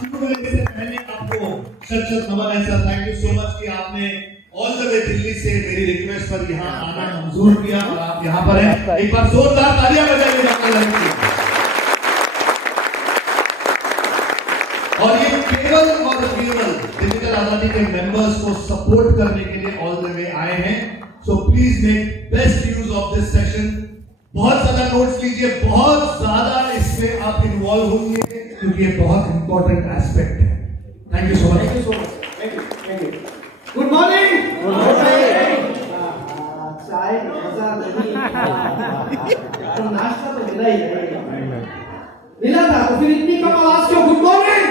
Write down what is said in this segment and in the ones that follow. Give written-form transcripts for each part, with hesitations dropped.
शुरू करने से पहले आपको सच नमन है sir, thank you so much कि आपने ऑल द वे दिल्ली से मेरी रिक्वेस्ट पर यहाँ आना मंजूर किया और आप यहाँ पर हैं। एक बार जोरदार तालियां बजाइए डॉक्टर ललित की। और ये केवल और केवल डिजिटल आजादी के मेंबर्स को सपोर्ट करने के लिए ऑल द वे आए हैं। So please make best use of this session. बहुत ज्यादा नोट्स लीजिए, बहुत ज्यादा इसमें आप इन्वॉल्व होंगे क्योंकि ये बहुत इंपॉर्टेंट एस्पेक्ट है। Thank you so much. Thank you so much. Thank you. Good morning. Good morning. चाय मजा नहीं, तो नाश्ता तो मिला ही नहीं, मिला था तो फिर इतनी कम आवाज क्यों? Good morning.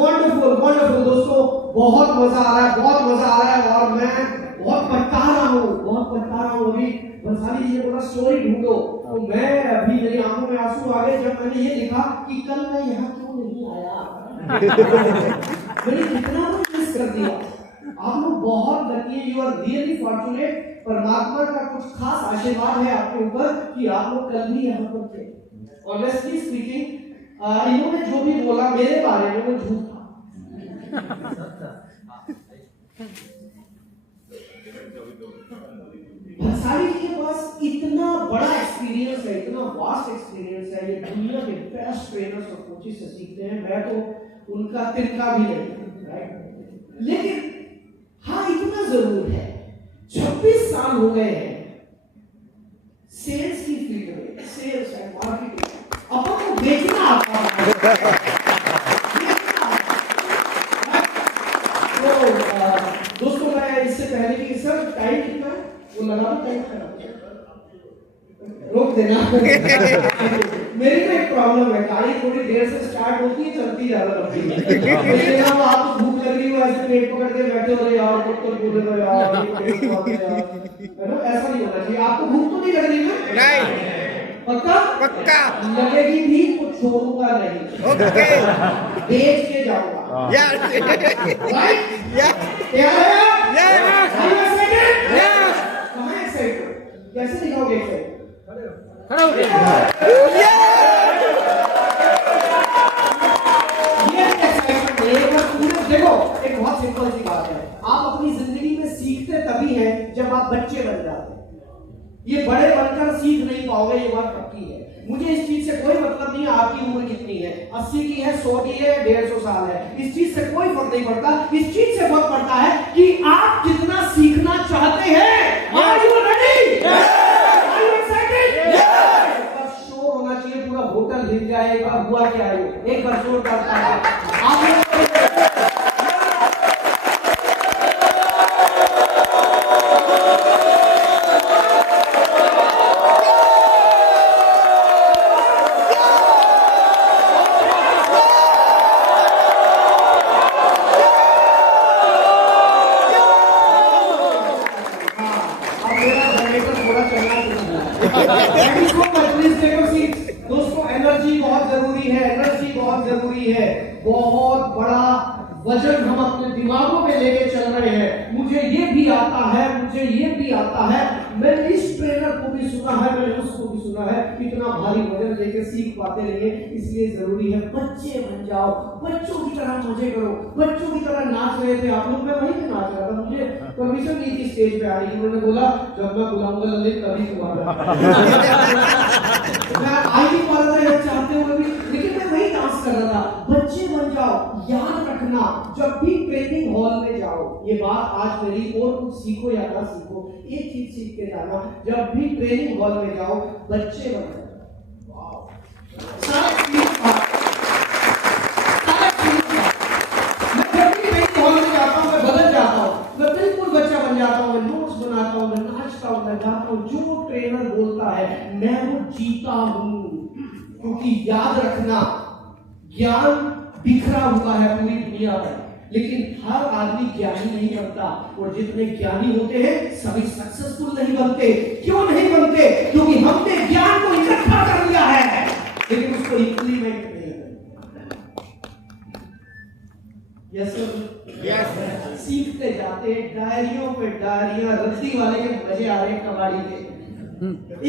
वंडरफुल वंडरफुल दोस्तों, बहुत मजा आ रहा है, बहुत मजा आ रहा है और मैं बहुत पढ़ता रहा हूँ। अभी बंसाली जी ने बोला स्टोरी ढूंढो, तो मैं अभी मेरी आंखों में आंसू आ गए जब मैंने ये लिखा कि कल मैं यहाँ क्यों नहीं आया। मैंने कितना मिस कर दिया। आप लोग बहुत लकी है, यू आर रियली फॉर्चुनेट। परमात्मा का कुछ खास आशीर्वाद है आपके ऊपर कि आप लोग कल भी यहाँ पर थे। ऑनेस्टली स्पीकिंग, इन्होंने जो भी बोला मेरे बारे में वो झूठ था। भंसाली जी के पास इतना बड़ा एक्सपीरियंस है, इतना वास्ट एक्सपीरियंस है, ये दुनिया के बेस्ट ट्रेनर्स और कोचेस से सीखते हैं। मैं तो उनका तिनका भी नहीं, राइट? लेकिन हाँ इतना जरूर है, 26 साल हो गए हैं सेल्स की फील्ड में, सेल्स एंड मार्केटिंग। अपन को बेचना आता है। तो दोस्तों मैं इससे पहले कि सर टाइम कितना है वो लगा दो, टाइम खराब रोक देना। मेरी तो एक प्रॉब्लम है, गाड़ी थोड़ी देर से स्टार्ट होती है, चलती ज्यादा लगती है। आपको भूख लग रही हो ऐसे पेट पकड़ के बैठे हो, यार डॉक्टर बोले तो यार है ना, ऐसा नहीं होना चाहिए। आपको भूख तो नहीं लग रही है? नहीं। पक्का? पक्का। लगेगी भी तो छोड़ूंगा नहीं। ओके। बेच के जाऊंगा। राइट? तैयार है आप? कहाँ एक्साइटेड? कैसे दिखाओगे एक्साइटेड? खड़े हो गए। देखो एक बहुत सिंपल सी बात है, आप अपनी जिंदगी में सीखते तभी हैं जब आप बच्चे बन जाते हैं। ये बड़े बनकर सीख नहीं पाओगे, ये बात पक्की है। मुझे इस चीज से कोई मतलब नहीं है आपकी उम्र कितनी है, 80 की है, 100 की है, 150 साल है, इस चीज से कोई फर्क नहीं पड़ता। इस चीज से फर्क पड़ता है कि आप कितना सीखना चाहते हैं। Are you ready? Are you excited? शोर होना चाहिए, पूरा होटल हिल जाए। एक बार हुआ क्या है, एक बार शोर करता है आप। दोस्तों एनर्जी बहुत जरूरी है, एनर्जी बहुत जरूरी है। बहुत बड़ा वजन हम अपने दिमागों में लेके चल रहे हैं। मुझे ये भी आता है, मुझे ये भी आता है। मैंने इस ट्रेनर को भी सुना है, मैंने उसको भी सुना है। इतना भारी वजन लेके सीख पाते रहिए, इसलिए जरूरी है बच्चे बन जाओ, बच्चों की तरह मजे करो। बच्चों की तरह नाच रहे थे आप लोग, मैं वहीं पे नाच रहा था। मुझे परमिशन नहीं थी स्टेज पे आने की, उन्होंने बोला जब मैं बुलाऊंगा ललित तभी तुम्हारा। मैं आई नहीं पा रहा था चाहते हुए भी, लेकिन मैं वही डांस कर रहा था। बच्चे बन जाओ। याद रखना जब भी ट्रेनिंग हॉल में जाओ, ये बात आज मेरी, और कुछ सीखो या ना सीखो, एक चीज सीख के जाना, जब भी ट्रेनिंग हॉल में जाओ बच्चे बन जाओ। सारा चीज मैं जब भी ट्रेनिंग हॉल में जाता हूँ मैं बदल जाता हूँ, मैं बिल्कुल बच्चा बन जाता हूँ। मैं नोट्स बनाता हूँ, मैं नाचता हूँ, मैं गाता हूँ। जो ट्रेनर बोलता है मैं वो जीता हूँ। क्योंकि याद रखना, ज्ञान बिखरा हुआ है पूरी दुनिया में, लेकिन हर आदमी ज्ञानी नहीं बनता। और जितने ज्ञानी होते हैं सभी सक्सेसफुल नहीं बनते। क्यों नहीं बनते? क्योंकि हमने ज्ञान को इकट्ठा कर लिया है लेकिन उसको इंप्लीमेंट नहीं करते। यस सर, सीखते जाते, डायरियों पे डायरियां, रद्दी वाले के मजे आ रहे कबाड़ी के।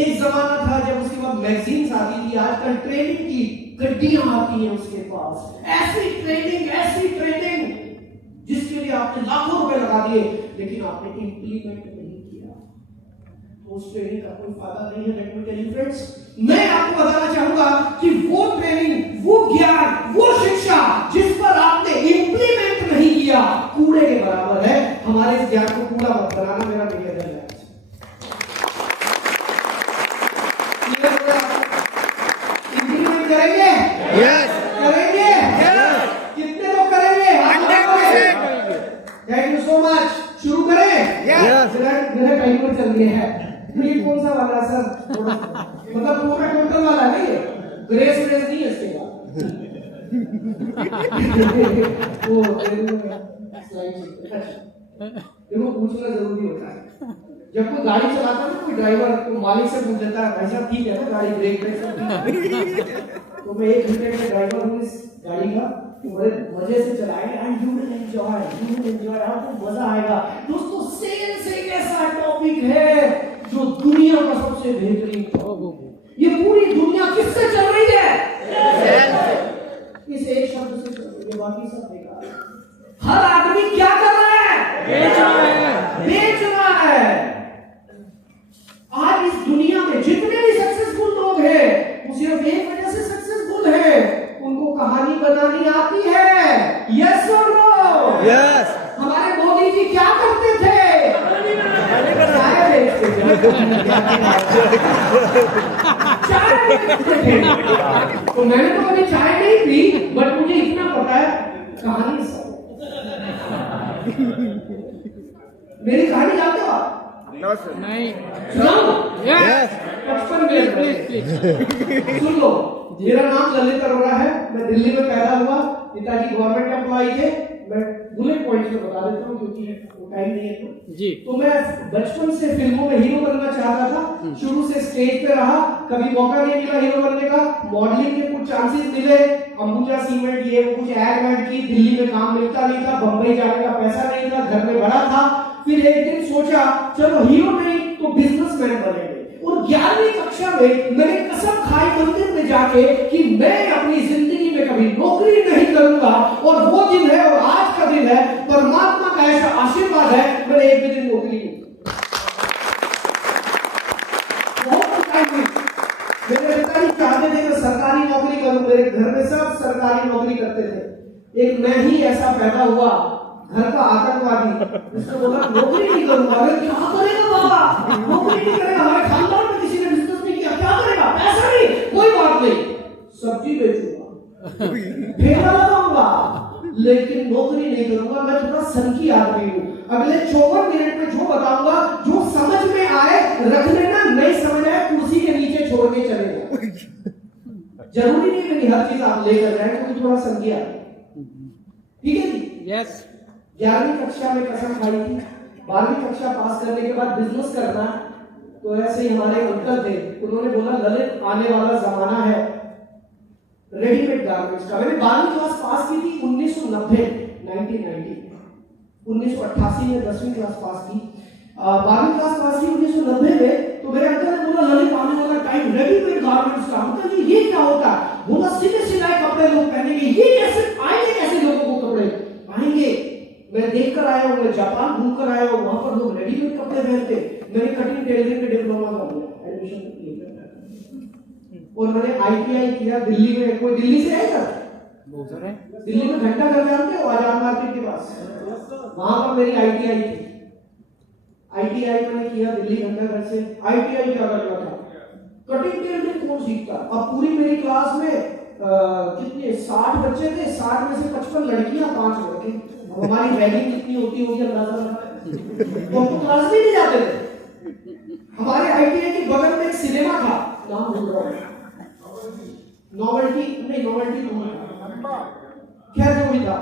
एक जमाना था जब उसके बाद मैगजीन्स आती थी, आजकल ट्रेनिंग की गड्डियां आती हैं उसके पास, ऐसी ट्रेनिंग जिसके लिए आपने लाखों रुपए लगा दिए लेकिन आपने इंप्लीमेंट नहीं किया, तो उस ट्रेनिंग का कोई फायदा नहीं है। Let me tell you friends, मैं आपको बताना चाहूंगा कि वो ट्रेनिंग, वो ज्ञान, वो शिक्षा जिस पर आपने इंप्लीमेंट नहीं किया, कूड़े के बराबर है। हमारे इस ज्ञान को कूड़ा मत बनाना, मेरा निवेदन है। इंप्लीमेंट करेंगे? यस करेंगे? कितने लोग करेंगे? Thank you so much. शुरू करें? Yes. मेरा टाइमर चल गया है। ये कौन सा वाला है सर? मतलब पूरा टोटल वाला नहीं है, ग्रेस नहीं है इसके बाद। वो स्लाइड देखो, पूछना जरूरी होता है। जब कोई गाड़ी चलाता है ना, कोई ड्राइवर तो मालिक से पूछ लेता है, भाई साहब ठीक है ना गाड़ी, ब्रेक सब ठीक है? तो मैं 1 घंटे का ड्राइवर हूँ इस गाड़ी का, तो बड़े मजे से चलाएंगे एंड यू विल एंजॉय, आपको मजा आएगा। दोस्तों, सेल्स एक ऐसा टॉपिक है जो दुनिया का सबसे बेहतरीन टॉपिक। ये पूरी दुनिया किससे चल रही है? इस एक शब्द से चल रही है, बाकी सब बेकार है। हर आदमी क्या कर रहा है? बेच रहा है। आज इस दुनिया में जितने भी सक्सेसफुल लोग हैं, वो सिर्फ एक वजह से सक्सेसफुल है, उनको कहानी बनानी आती है। यस और नो? यस। हमारे मोदी जी क्या करते थे? चाय बेचते थे। तो मैंने तो कभी चाय नहीं पी, बट मुझे इतना पता है कहानी सब। मेरी कहानी जानते हो आप? नहीं। सुनाऊं? यस। 55 प्लीज सुन लो। मेरा नाम ललित अरोड़ा है, मैं दिल्ली में पैदा हुआ, पिताजी गवर्नमेंट एम्प्लॉय थे। मैं बुलेट पॉइंट्स में बता देता हूँ क्योंकि टाइम नहीं है जी। तो मैं बचपन से फिल्मों में हीरो बनना चाहता था। शुरू से स्टेज पे रहा, कभी मौका नहीं मिला हीरो बनने का। मॉडलिंग के कुछ चांसेस मिले, अंबुजा सीमेंट ये वो कुछ एड वैड की, दिल्ली में काम मिलता नहीं था, बंबई जाने का पैसा नहीं था, घर में बड़ा था। फिर एक दिन सोचा चलो हीरो नहीं तो बिजनेसमैन बनेंगे, और 11वीं कक्षा में मैंने कसम खाई मंदिर में जाके कि मैं अपनी जिंदगी में कभी नौकरी नहीं करूंगा। और वो दिन है और आज का दिन है, परमात्मा का ऐसा आशीर्वाद है, मैंने एक भी दिन नौकरी की। बहुत टाइम मेरे पिताजी चाहते थे मैं सरकारी नौकरी करूं, मेरे घर में सब सरकारी नौकरी करते थे। एक मैं ही ऐसा पैदा हुआ, घर का आतंकवादी। उसने बोला नौकरी नहीं करूंगा। अरे क्या करेगा बाबा? नौकरी नहीं करेगा, हमारे खानदान में किसी ने बिजनेस नहीं किया, क्या करेगा? पैसा नहीं, कोई बात नहीं, सब्जी बेचूंगा, ठेला लगाऊंगा, लेकिन नौकरी नहीं करूंगा। मैं थोड़ा सनकी आदमी हूँ, अगले 54 मिनट में जो बताऊंगा, जो समझ में आए रख लेना, नहीं समझ आए कुर्सी के नीचे छोड़ के चले जाओ। जरूरी नहीं मेरी हर चीज आप लेकर जाए, क्योंकि थोड़ा सनकी आदमी। ठीक है जी? यस। 11वीं कक्षा में कसम खाई थी, 12वीं कक्षा पास करने के बाद बिजनेस करना। तो ऐसे ही हमारे अंकल थे, उन्होंने बोला ललित आने वाला जमाना है रेडीमेड गारमेंट्स का। मैंने 12वीं क्लास पास की थी 1990 1988 में 10वीं क्लास पास की। 12वीं क्लास पास की 1990 में। तो मेरे अंकल ने बोला ललित आने वाला टाइम रेडीमेड गारमेंट्स का। अंकल जी ये क्या होता है? बोला सीधे सिलाए कपड़े लोग पहनेंगे, ये कैसे आएंगे? कैसे लोगों को कपड़े आएंगे? मैं देख कर आया हूँ, मैं जापान घूम कर आया हूँ, वहां पर लोग रेडीमेड कपड़े पहनते। मैंने कटिंग टेलरिंग के डिप्लोमा कर लिया, एडमिशन लिया, और मैंने ITI किया दिल्ली में। कोई दिल्ली से आएगा? दिल्ली में घंटा घर जानते हो, आजाद मार्केट के पास, वहां पर मेरी ITI थी। ITI मैंने किया दिल्ली घंटा घर से। ITI क्या करना था? कटिंग टेलरिंग कौन सीखता? अब पूरी मेरी क्लास में कितने 60 बच्चे थे, 60 में से 55 लड़कियां, 5 लड़के। हमारी रैगिंग कितनी होती होगी अंदाजा लगाओ। तो हम तो क्लास में नहीं जाते थे। हमारे ITI के बगल में एक सिनेमा था, नाम भूल रहा हूँ, नोवेल्टी क्या जो भी था।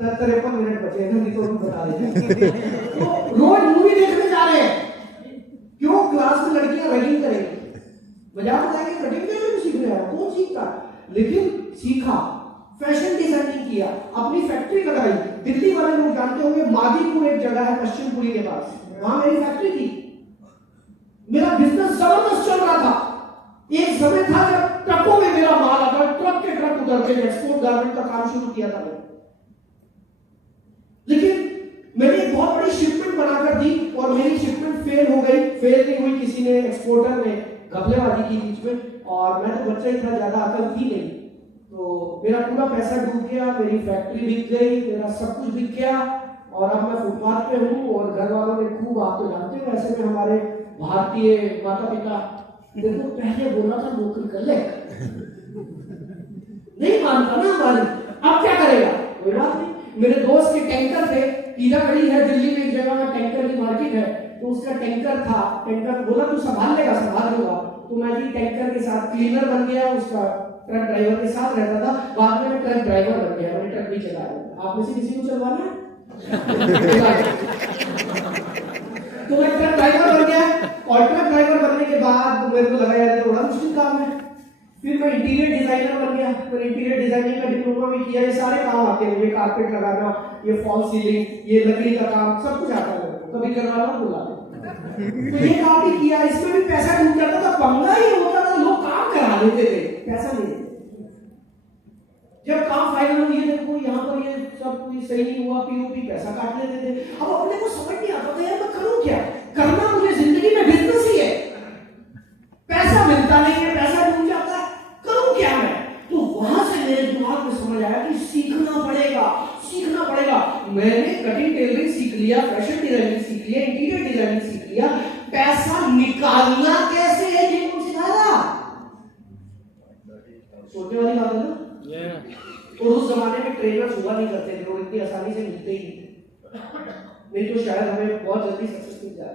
53 मिनट बचे हैं, नहीं तो बता देते। तो रोज मूवी देखने जा रहे हैं, क्यों? क्लास में लड़कियां रैगिंग करेंगी, बाजार में जाके कटिंग टेलरिंग सीख रहे हैं, कौन सीखता? लेकिन सीखा, फैशन डिजाइनिंग किया, अपनी फैक्ट्री लगाई। दिल्ली वाले लोग जानते होंगे, मादीपुर एक जगह है पश्चिमपुरी के पास, वहां मेरी फैक्ट्री थी। मेरा बिजनेस जबरदस्त चल रहा था। एक समय था जब ट्रकों में मेरा माल आता, ट्रक के ट्रक उतरते, एक्सपोर्ट गारमेंट का काम शुरू किया था मैंने। लेकिन मैंने एक बहुत बड़ी शिपमेंट बनाकर दी और मेरी शिपमेंट फेल हो गई। फेल नहीं हुई, किसी ने, एक्सपोर्टर ने घपलेबाजी की बीच में, और मैं तो बच्चा ही था, ज्यादा अकल थी नहीं, तो मेरा पूरा पैसा डूब गया, मेरी फैक्ट्री बिक गई, मेरा सब कुछ बिक गया, और अब मैं फुटपाथ पे हूँ। और घर वालों ने खूब, आप तो जानते हो ऐसे में हमारे भारतीय माता पिता, देखो पहले बोला था नौकरी कर ले, नहीं मानता ना हमारी, अब क्या करेगा, कोई बात नहीं। मेरे दोस्त के टैंकर थे, कीड़ागढ़ी है दिल्ली में एक जगह में टैंकर की मार्केट है, तो उसका टैंकर था, टैंकर बोला तू संभाल लेगा, संभाल लूंगा। तो मैं भी टैंकर के साथ क्लीनर बन गया, उसका ट्रक ड्राइवर के साथ रहता था, बाद में मैं ट्रक ड्राइवर बन गया, मैंने ट्रक भी चलाया। आप में से किसी को चलवाना है? तो मैं ट्रक ड्राइवर बन गया, और ट्रक ड्राइवर बनने के बाद मेरे को लगा यार ये बड़ा मुश्किल काम है। फिर मैं इंटीरियर डिजाइनर बन गया, मैंने इंटीरियर डिजाइनिंग का डिप्लोमा भी किया। ये सारे काम आते हैं मुझे, कारपेट लगाना, ये फॉल सीलिंग, ये लकड़ी का काम, सब कुछ आता है। कभी करवा लो बुला लो, तो ये काम भी किया, इसमें भी पैसा डूब जाता था, पंगा ही होता था, लोग काम करा देते थे, पैसा नहीं देते। जब काम फाइनल हुआ, ये देखो यहाँ पर ये सब कुछ सही नहीं हुआ, पीओपी पैसा काट लेते थे। अब अपने को समझ नहीं आता था यार मैं करूँ क्या, करना मुझे जिंदगी में बिजनेस ही है, पैसा मिलता नहीं है, पैसा डूब जाता है, करूँ क्या मैं। तो वहां से मेरे दिमाग में समझ आया कि सीखना पड़ेगा, सीखना पड़ेगा। मैंने कटिंग टेलरिंग सीख लिया, फैशन डिजाइनिंग सीख लिया, इंटीरियर डिजाइनिंग सीख लिया, पैसा निकालना कैसे है ये कौन सिखाया? सोचने वाली बात है ना। और उस जमाने में ट्रेनर्स हुआ नहीं करते थे, लोग इतनी आसानी से मिलते ही नहीं तो शायद हमें बहुत जल्दी सक्सेस मिल जाए।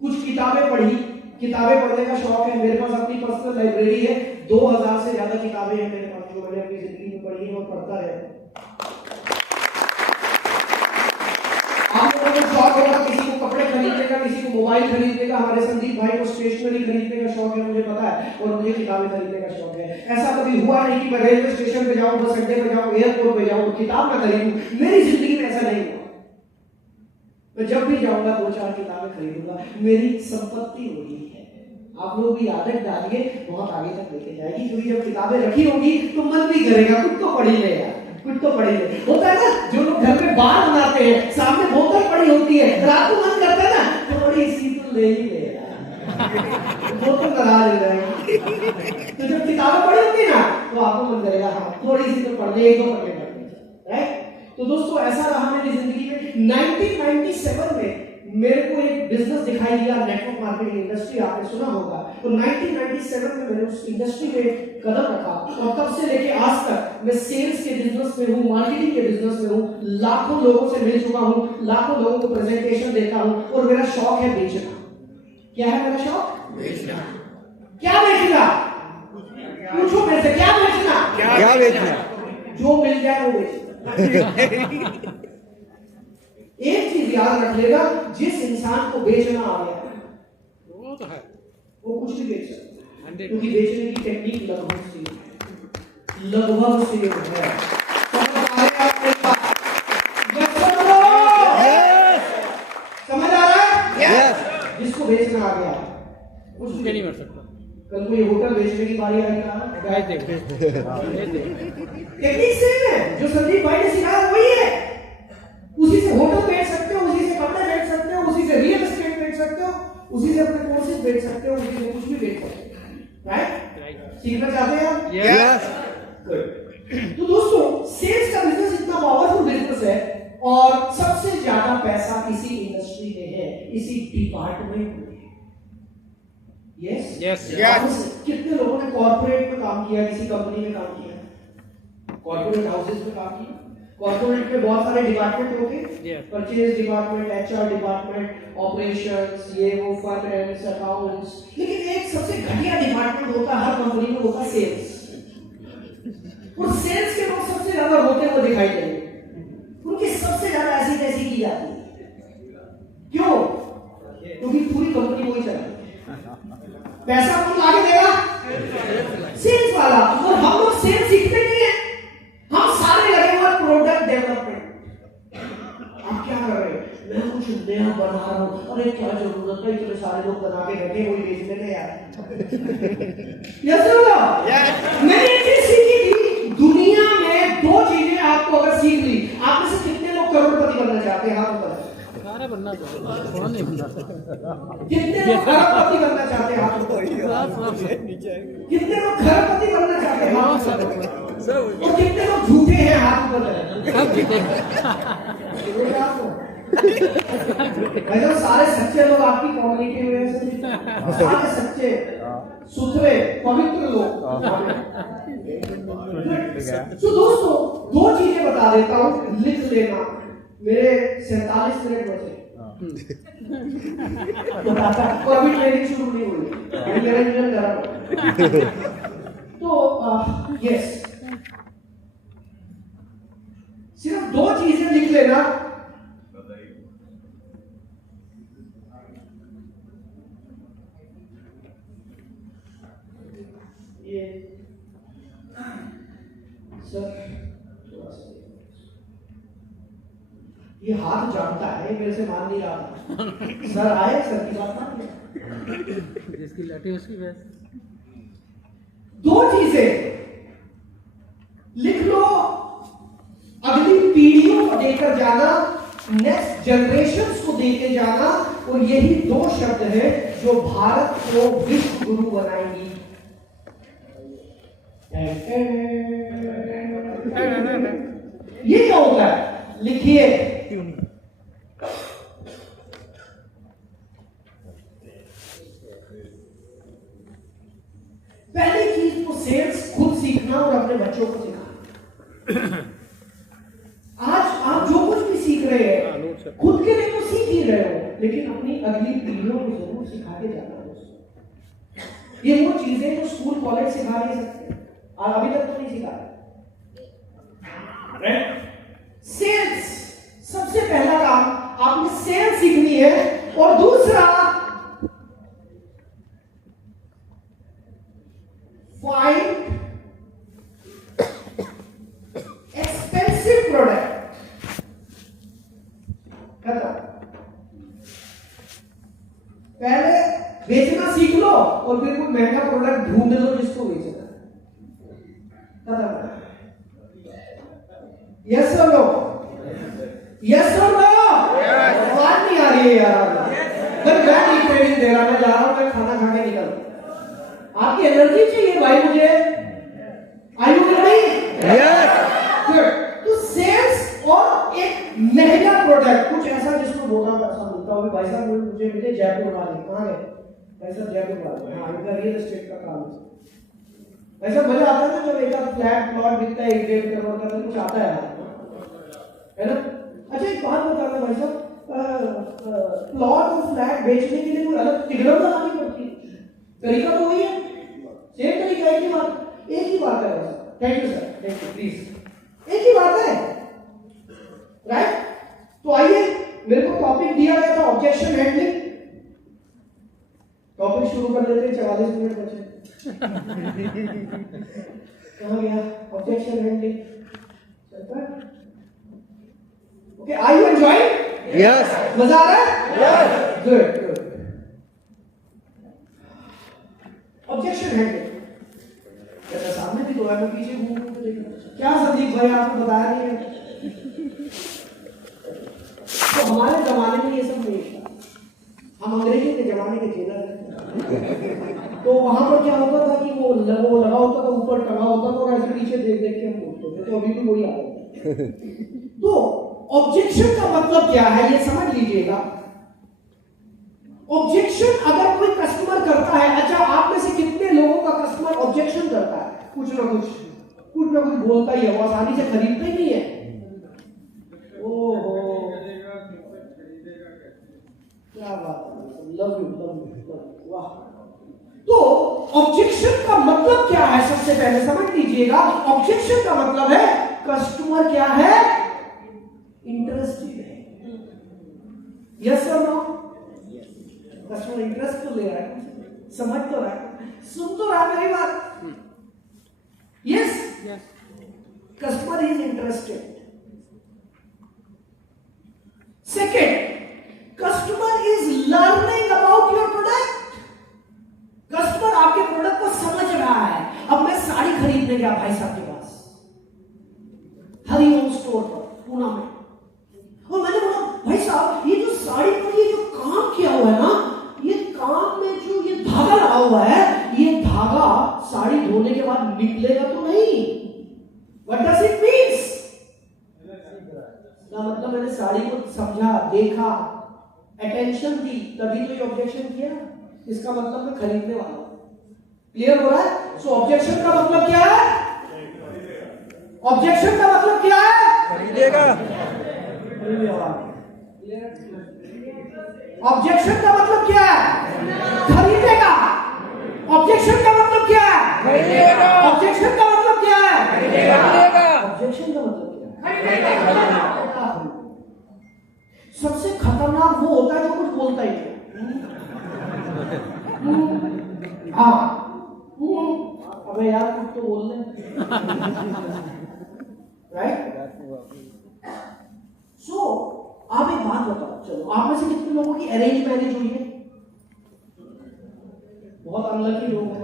कुछ किताबें पढ़ी, किताबें पढ़ने का शौक है मेरे पास, अपनी पर्सनल लाइब्रेरी है, 2000 से ज्यादा किताबें हैं मेरे पास जो मैंने अपनी जिंदगी में पढ़ी है और पढ़ता है। आप लोगों को शौक होगा, किसी को कपड़े खरीदने का, किसी को मोबाइल खरीदने का, हमारे संदीप भाई को स्टेशनरी खरीदने का शौक है, मुझे पता है, और मुझे किताबें खरीदने का शौक है। ऐसा कभी हुआ नहीं कि मैं रेलवे स्टेशन पे जाऊं, बस अड्डे पे जाऊं, एयरपोर्ट पे जाऊं, किताब ना खरीदूं, मेरी जिंदगी में ऐसा नहीं हुआ। मैं जब भी जाऊंगा 2-4 किताबें खरीदूंगा, मेरी संपत्ति होगी है। आप लोग भी आदत डालिए, बहुत आगे तक लेके जाएगी, क्योंकि जब किताबें रखी होगी तो मन भी करेगा कुछ तो पढ़ी ले यार, कुछ तो पढ़ी ले। होता है ना, जो लोग घर में बार बनाते हैं, सामने बोतल पड़ी होती है, रात को मन करता है ना थोड़ी सी तो ले ही ले यार, बोतल करा ले जाएगी। तो जब किताबें पढ़ी होती है ना तो आपको मन करेगा हाँ थोड़ी सी तो पढ़ ले, एक दो पढ़ने पड़ते, राइट। तो दोस्तों ऐसा रहा मेरी जिंदगी में। 1997 में मेरे को एक बिजनेस दिखाई दिया, नेटवर्क मार्केटिंग इंडस्ट्री, आपने सुना होगा। तो 1997 में मैंने उस इंडस्ट्री में कदम रखा, और तब से लेके आज तक मैं सेल्स के बिजनेस में हूँ, मार्केटिंग के बिजनेस में हूँ, लाखों लोगों से मिल चुका हूँ, लाखों लोगों को प्रेजेंटेशन देता हूँ, और मेरा शौक है बेचना। क्या है मेरा शौक? बेचना। क्या बेचना? पूछो मेरे से, क्या बेचना? क्या बेचना? जो मिल जाए वो बेचना। एक चीज याद रख लेगा, जिस इंसान को बेचना आ गया वो तो है, वो कुछ भी बेच सकता है, क्योंकि बेचने की टेक्निक लगभग सेम है, लगभग सेम है। समझ आ रहा है? यस। जिसको बेचना आ गया कुछ भी नहीं कर सकता। कल को ये होटल बेचने की बारी आएगी ना, टेक्निक सेम है, जो संदीप भाई ने सिखाया वही है। उसी से होटल बेच सकते हो, उसी से कपड़े बेच सकते हो, उसी से रियल एस्टेट बेच सकते हो, उसी से अपने कोर्सेज बेच सकते हो, उसी से कुछ भी बेच सकते हो, राइट? सीखना चाहते हैं आप? यस। गुड। तो दोस्तों सेल्स का बिजनेस इतना पावरफुल बिजनेस है, और सबसे ज्यादा पैसा इसी इंडस्ट्री में है, इसी डिपार्टमेंट में। Yes yes. कितने लोगों ने कॉर्पोरेट में काम किया, किसी कंपनी में काम किया, कॉर्पोरेट हाउसेज में काम किया? कॉर्पोरेट में बहुत सारे डिपार्टमेंट होंगे, purchase department, HR department, operations, ये वो, फाइनेंस, अकाउंट्स, लेकिन एक सबसे घटिया डिपार्टमेंट होता है हर कंपनी में, होता है सेल्स। और सेल्स के लोग सबसे ज्यादा होते हुए दिखाई देंगे, उनकी सबसे ज्यादा ऐसी तैसी की जाती है। क्यों? क्योंकि पूरी कंपनी वही चलाती है, पैसा कौन लाके देगा? सेल्स वाला। और हम लोग सेल्स सीखते नहीं है, हम सारे लगे हुए प्रोडक्ट डेवलपमेंट। आप क्या कर रहे हैं? मैं कुछ नया बना रहा हूँ, अरे क्या जरूरत है, इतने सारे लोग बना के बैठे वही बेचने में यार। यस मैंने एक चीज सीखी थी, दुनिया में दो चीजें आपको अगर सीख ली, आप में से कितने लोग करोड़पति बनना चाहते हैं? हाथ ऊपर। सारा बनना तो कौन नहीं बनना। कितने लोग करोड़पति बनना चाहते हैं? हाथ ऊपर। कितने लोग खरबपति बनना चाहते हैं? हाथ ऊपर। और कितने लोग झूठे हैं? हाथ ऊपर। भाई सारे सच्चे लोग आपकी कम्युनिटी में हैं, सारे सच्चे सुथरे पवित्र लोग। तो दोस्तों दो चीजें बता देता हूँ, लिख लेना। मेरे 47 मिनट बचे और अभी ट्रेनिंग शुरू नहीं हुई, तो यस सिर्फ दो चीजें लिख लेना। ये सर ये हाथ जानता है, मेरे से मान नहीं रहा था। सर आए, सर की बात मान लिया। जिसकी लटी उसकी वैसे। दो चीजें लिख लो, अगली पीढ़ियों को देकर जाना, नेक्स्ट जनरेशंस को देके जाना, और यही दो शब्द है जो भारत को विश्व गुरु बनाएंगी। ये क्या होता है? लिखिए, पहली चीज तो सेल्स खुद सीखना और अपने बच्चों को सिखाना। आज आप जो कुछ भी सीख रहे हैं खुद के लिए तो सीख ही रहे हो, लेकिन अपनी अगली पीढ़ियों को जरूर सिखा के जाना दोस्तों। ये वो चीजें जो स्कूल कॉलेज सिखा नहीं सकते, और अभी तक तो नहीं सिखा। सेल्स सबसे पहला काम आपने सेल्स सीखनी है, और दूसरा फाइंड एक्सपेंसिव प्रोडक्ट। पहले बेचना सीख लो और फिर कोई महंगा प्रोडक्ट ढूंढ लो जिसको बेचना। यस और नो? यस और नो? बात नहीं आ रही है यार। मैं नहीं ट्रेनिंग दे रहा, मैं जा रहा हूं, मैं खाना खा के निकल। आपकी एनर्जी चाहिए भाई मुझे। Are you with me? Yes. Good. तो सेल्स और एक महंगा प्रोडक्ट, कुछ ऐसा जिसको बोलना पैसा मिलता हो। भाई साहब मुझे मिले जयपुर वाले, कहां गए भाई साहब? जयपुर वाले, हां, इनका रियल एस्टेट का काम है। ऐसा मजा आता है ना जब एक फ्लैट प्लॉट बिकता है 1.5 करोड़ का, तो कुछ आता है ना? अच्छा एक बात बताना भाई साहब, प्लॉट और फ्लैट बेचने के लिए कोई अलग टिकट बनानी पड़ती है? तरीका तो वही है, सेम तरीका, एक ही बात है। Thank you sir, thank you, please. एक ही बात है, राइट? तो आइए, मेरे को टॉपिक दिया गया था ऑब्जेक्शन हैंडलिंग। टॉपिक शुरू कर लेते हैं, 44 मिनट बचे। कहाँ गया objection handling? Okay, are you enjoying? Yes. मजा आ रहा है? Yes. Good good. Objection handling जैसा सामने भी तो है, मैं पीछे घूम के देखा क्या संदीप भाई आपको बताया नहीं है? तो हमारे जमाने में ये सब नहीं था, हम अंग्रेजी के जमाने के जेलर थे। तो वहां पर क्या होता था कि वो लगा होता था, ऊपर टंगा होता था, और ऐसे पीछे देख देख के हम पूछते थे। तो अभी भी वही आता है। तो ऑब्जेक्शन का मतलब क्या है ये समझ लीजिएगा। ऑब्जेक्शन अगर कोई कस्टमर करता है, अच्छा आप में से कितने लोगों का कस्टमर ऑब्जेक्शन करता है? कुछ ना कुछ बोलता ही है, वो आसानी से खरीदता ही नहीं है। ओहो क्या बात है, लव यू। वाह। तो ऑब्जेक्शन का मतलब क्या है सबसे पहले समझ लीजिएगा। ऑब्जेक्शन का मतलब है कस्टमर क्या है? इंटरेस्टेड है। यस और नो? कस्टमर इंटरेस्ट तो ले रहा है, समझ तो रहा है, सुन तो रहा है मेरी बात। Yes, customer is interested. Second, customer store पर पूना में, और मैंने बोला भाई साहब ये जो साड़ी पर ये जो काम किया हुआ है ना, ये काम में जो ये धागा लगा हुआ है, ये धागा साड़ी धोने के बाद निकलेगा तो नहीं? What does it means? ना मतलब मैंने साड़ी को समझा, देखा, अटेंशन दी, तभी तो ये ऑब्जेक्शन किया। इसका मतलब मैं खरीदने वाला हूं। क्लियर हो रहा है? सो ऑब्जेक्शन का मतलब क्या है? ऑब्जेक्शन का मतलब क्या है? खरीदेगा। ऑब्जेक्शन का मतलब क्या है? खरीदेगा। ऑब्जेक्शन का मतलब क्या है? खरीदेगा। ऑब्जेक्शन का मतलब क्या है? खरीदेगा। ऑब्जेक्शन का मतलब क्या है? सबसे खतरनाक वो होता है जो कुछ बोलता ही नहीं। हाँ, अबे यार कुछ तो बोल ले, राइट? सो आप एक बात बताओ, चलो आप में से कितने लोगों की अरेंज मैरिज हुई है? बहुत अनलकी लोग हैं।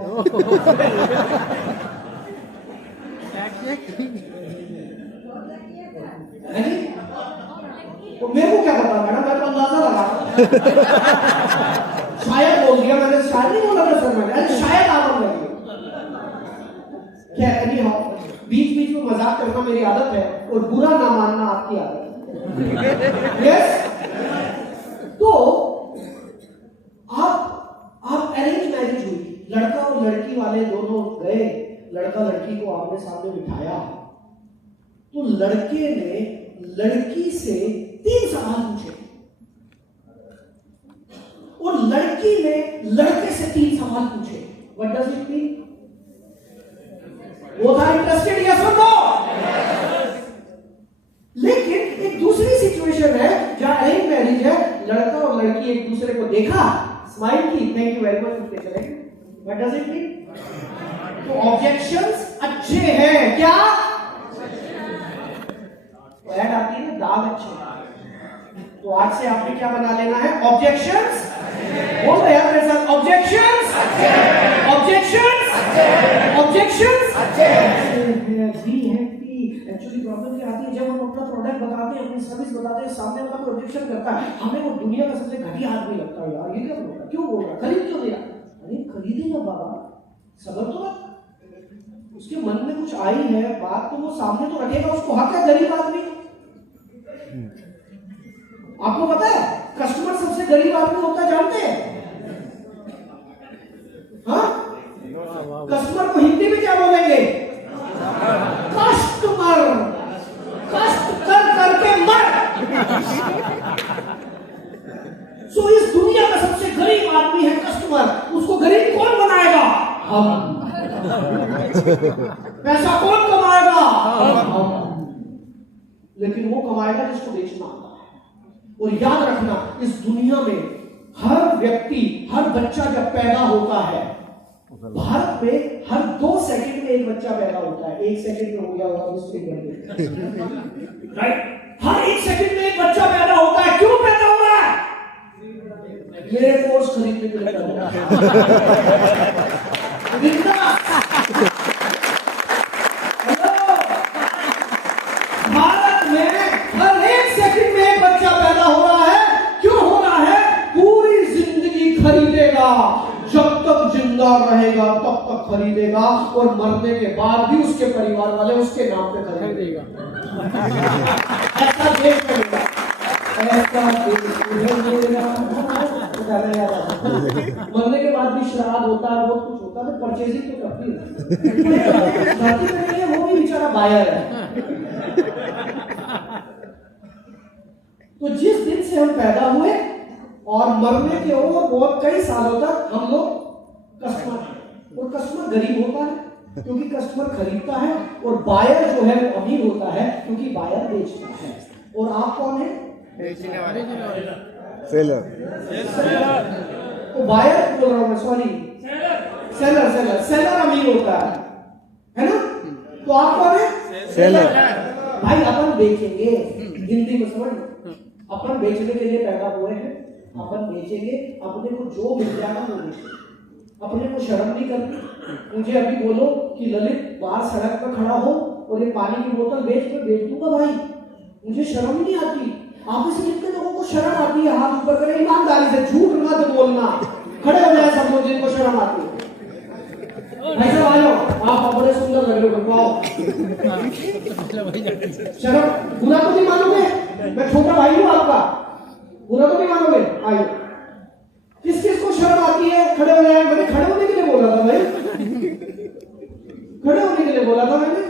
तो मेरे को क्या पता मैडम, मैं तो अंदाजा लगा शायद बोल दिया मैंने, शायद नहीं बोला था सर मैंने, शायद आप लगी। क्या नहीं हो, बीच बीच में मजाक करना मेरी आदत है और बुरा ना मानना आपकी आदत है। यस, तो आप अरेंज मैरिज हुई, लड़का और लड़की वाले दोनों गए, लड़का लड़की को आमने सामने बिठाया, तो लड़के ने लड़की से 3 सवाल पूछे और लड़की ने लड़के से 3 सवाल पूछे। What does it mean? Both are interested, yes और नो? लेकिन एक दूसरी सिचुएशन है जहां अरेंज मैरिज है, लड़का और लड़की एक दूसरे को देखा, स्माइल की, थैंक यू वेरी मच, उठते चले। What does it mean? तो ऑब्जेक्शंस अच्छे हैं क्या? ऐड आती है ना, दाग अच्छे हैं। तो आज से आपने क्या बना लेना है? ऑब्जेक्शंस। बोल रहे यार मेरे साथ, objections, objections, objections. Actually problem क्या आती है, जब हम अपना प्रोडक्ट बताते हैं, अपनी सर्विस बताते हैं, सामने वाला कोई ऑब्जेक्शन करता है, हमें वो दुनिया का सबसे घटिया आदमी लगता है। यार ये क्या बोल रहा है, क्यों बोल रहा है, खरीद क्यों दिया? अरे खरीदे ना बाबा, सबर तो रख। उसके मन में कुछ आई है बात, तो वो सामने तो रखेगा, उसको हक है। गरीब आदमी, आपको पता है कस्टमर सबसे गरीब आदमी होता है, जानते हैं? हाँ, कस्टमर को हिंदी में क्या बोलेंगे? कस्टमर। कष्ट कर करके मर। सो इस दुनिया का सबसे गरीब आदमी है कस्टमर। उसको गरीब कौन बनाएगा? हम। पैसा कौन कमाएगा? हम। लेकिन वो कमाएगा जिसको बेचना आता है। और याद रखना, इस दुनिया में हर व्यक्ति, हर बच्चा जब पैदा होता है, भारत में हर 2 सेकंड में एक बच्चा पैदा होता है। 1 सेकंड में हो गया होगा राइट? हर 1 सेकंड में एक बच्चा पैदा होता है। क्यों पैदा हो रहा है? ये कोर्स खरीदने के लिए भारत में हर 1 सेकंड में एक बच्चा पैदा हो रहा है। क्यों हो रहा है? पूरी जिंदगी खरीदेगा, जब तक जिंदा रहेगा तब तक खरीदेगा, और मरने के बाद भी उसके परिवार वाले उसके नाम पे खरीदेगा। ऐसा देश बनेगा, ऐसा देश बनेगा। मरने के बाद भी श्राद्ध होता है, बहुत कुछ होता है, तो परचेजिंग तो करती है। वो भी बेचारा बायर है। तो जिस दिन से हम पैदा हुए और मरने के और बहुत कई सालों तक हम लोग कस्टमर, और कस्टमर गरीब होता है क्योंकि कस्टमर खरीदता है, और बायर जो है वो अमीर होता है क्योंकि बायर बेचता है। और आप कौन है? बेचने वाले, सेलर। तो बायर बोल रहा हूं मैं, सॉरी, सेलर। सेलर अमीर होता है ना? तो आप कौन है? सेलर। भाई अपन बेचेंगे, हिंदी में समझ, अपन बेचने के लिए पैदा हुए हैं, अपन बेचेंगे, अपने को जो मिल जाएगा वो बेचेंगे। अपने को शर्म नहीं करनी। मुझे अभी बोलो कि ललित बाहर सड़क पर खड़ा हो और ये पानी की बोतल बेच दूंगा भाई, मुझे शर्म नहीं आती। आप में से कितने लोगों को शर्म आती है? हाथ ऊपर करें ईमानदारी से, झूठ मत बोलना, खड़े हो जाए सब लोग जिनको शर्म आती है। भाई साहब आ जाओ, आप बड़े सुंदर लग रहे हो, आओ। शर्म बुरा तो नहीं मानोगे, मैं छोटा भाई हूँ आपका, बुरा तो नहीं मानोगे? आइए, किस किस को शर्म आती है खड़े हो जाए। मैंने खड़े होने के लिए बोला था भाई, खड़े होने के लिए बोला था मैंने।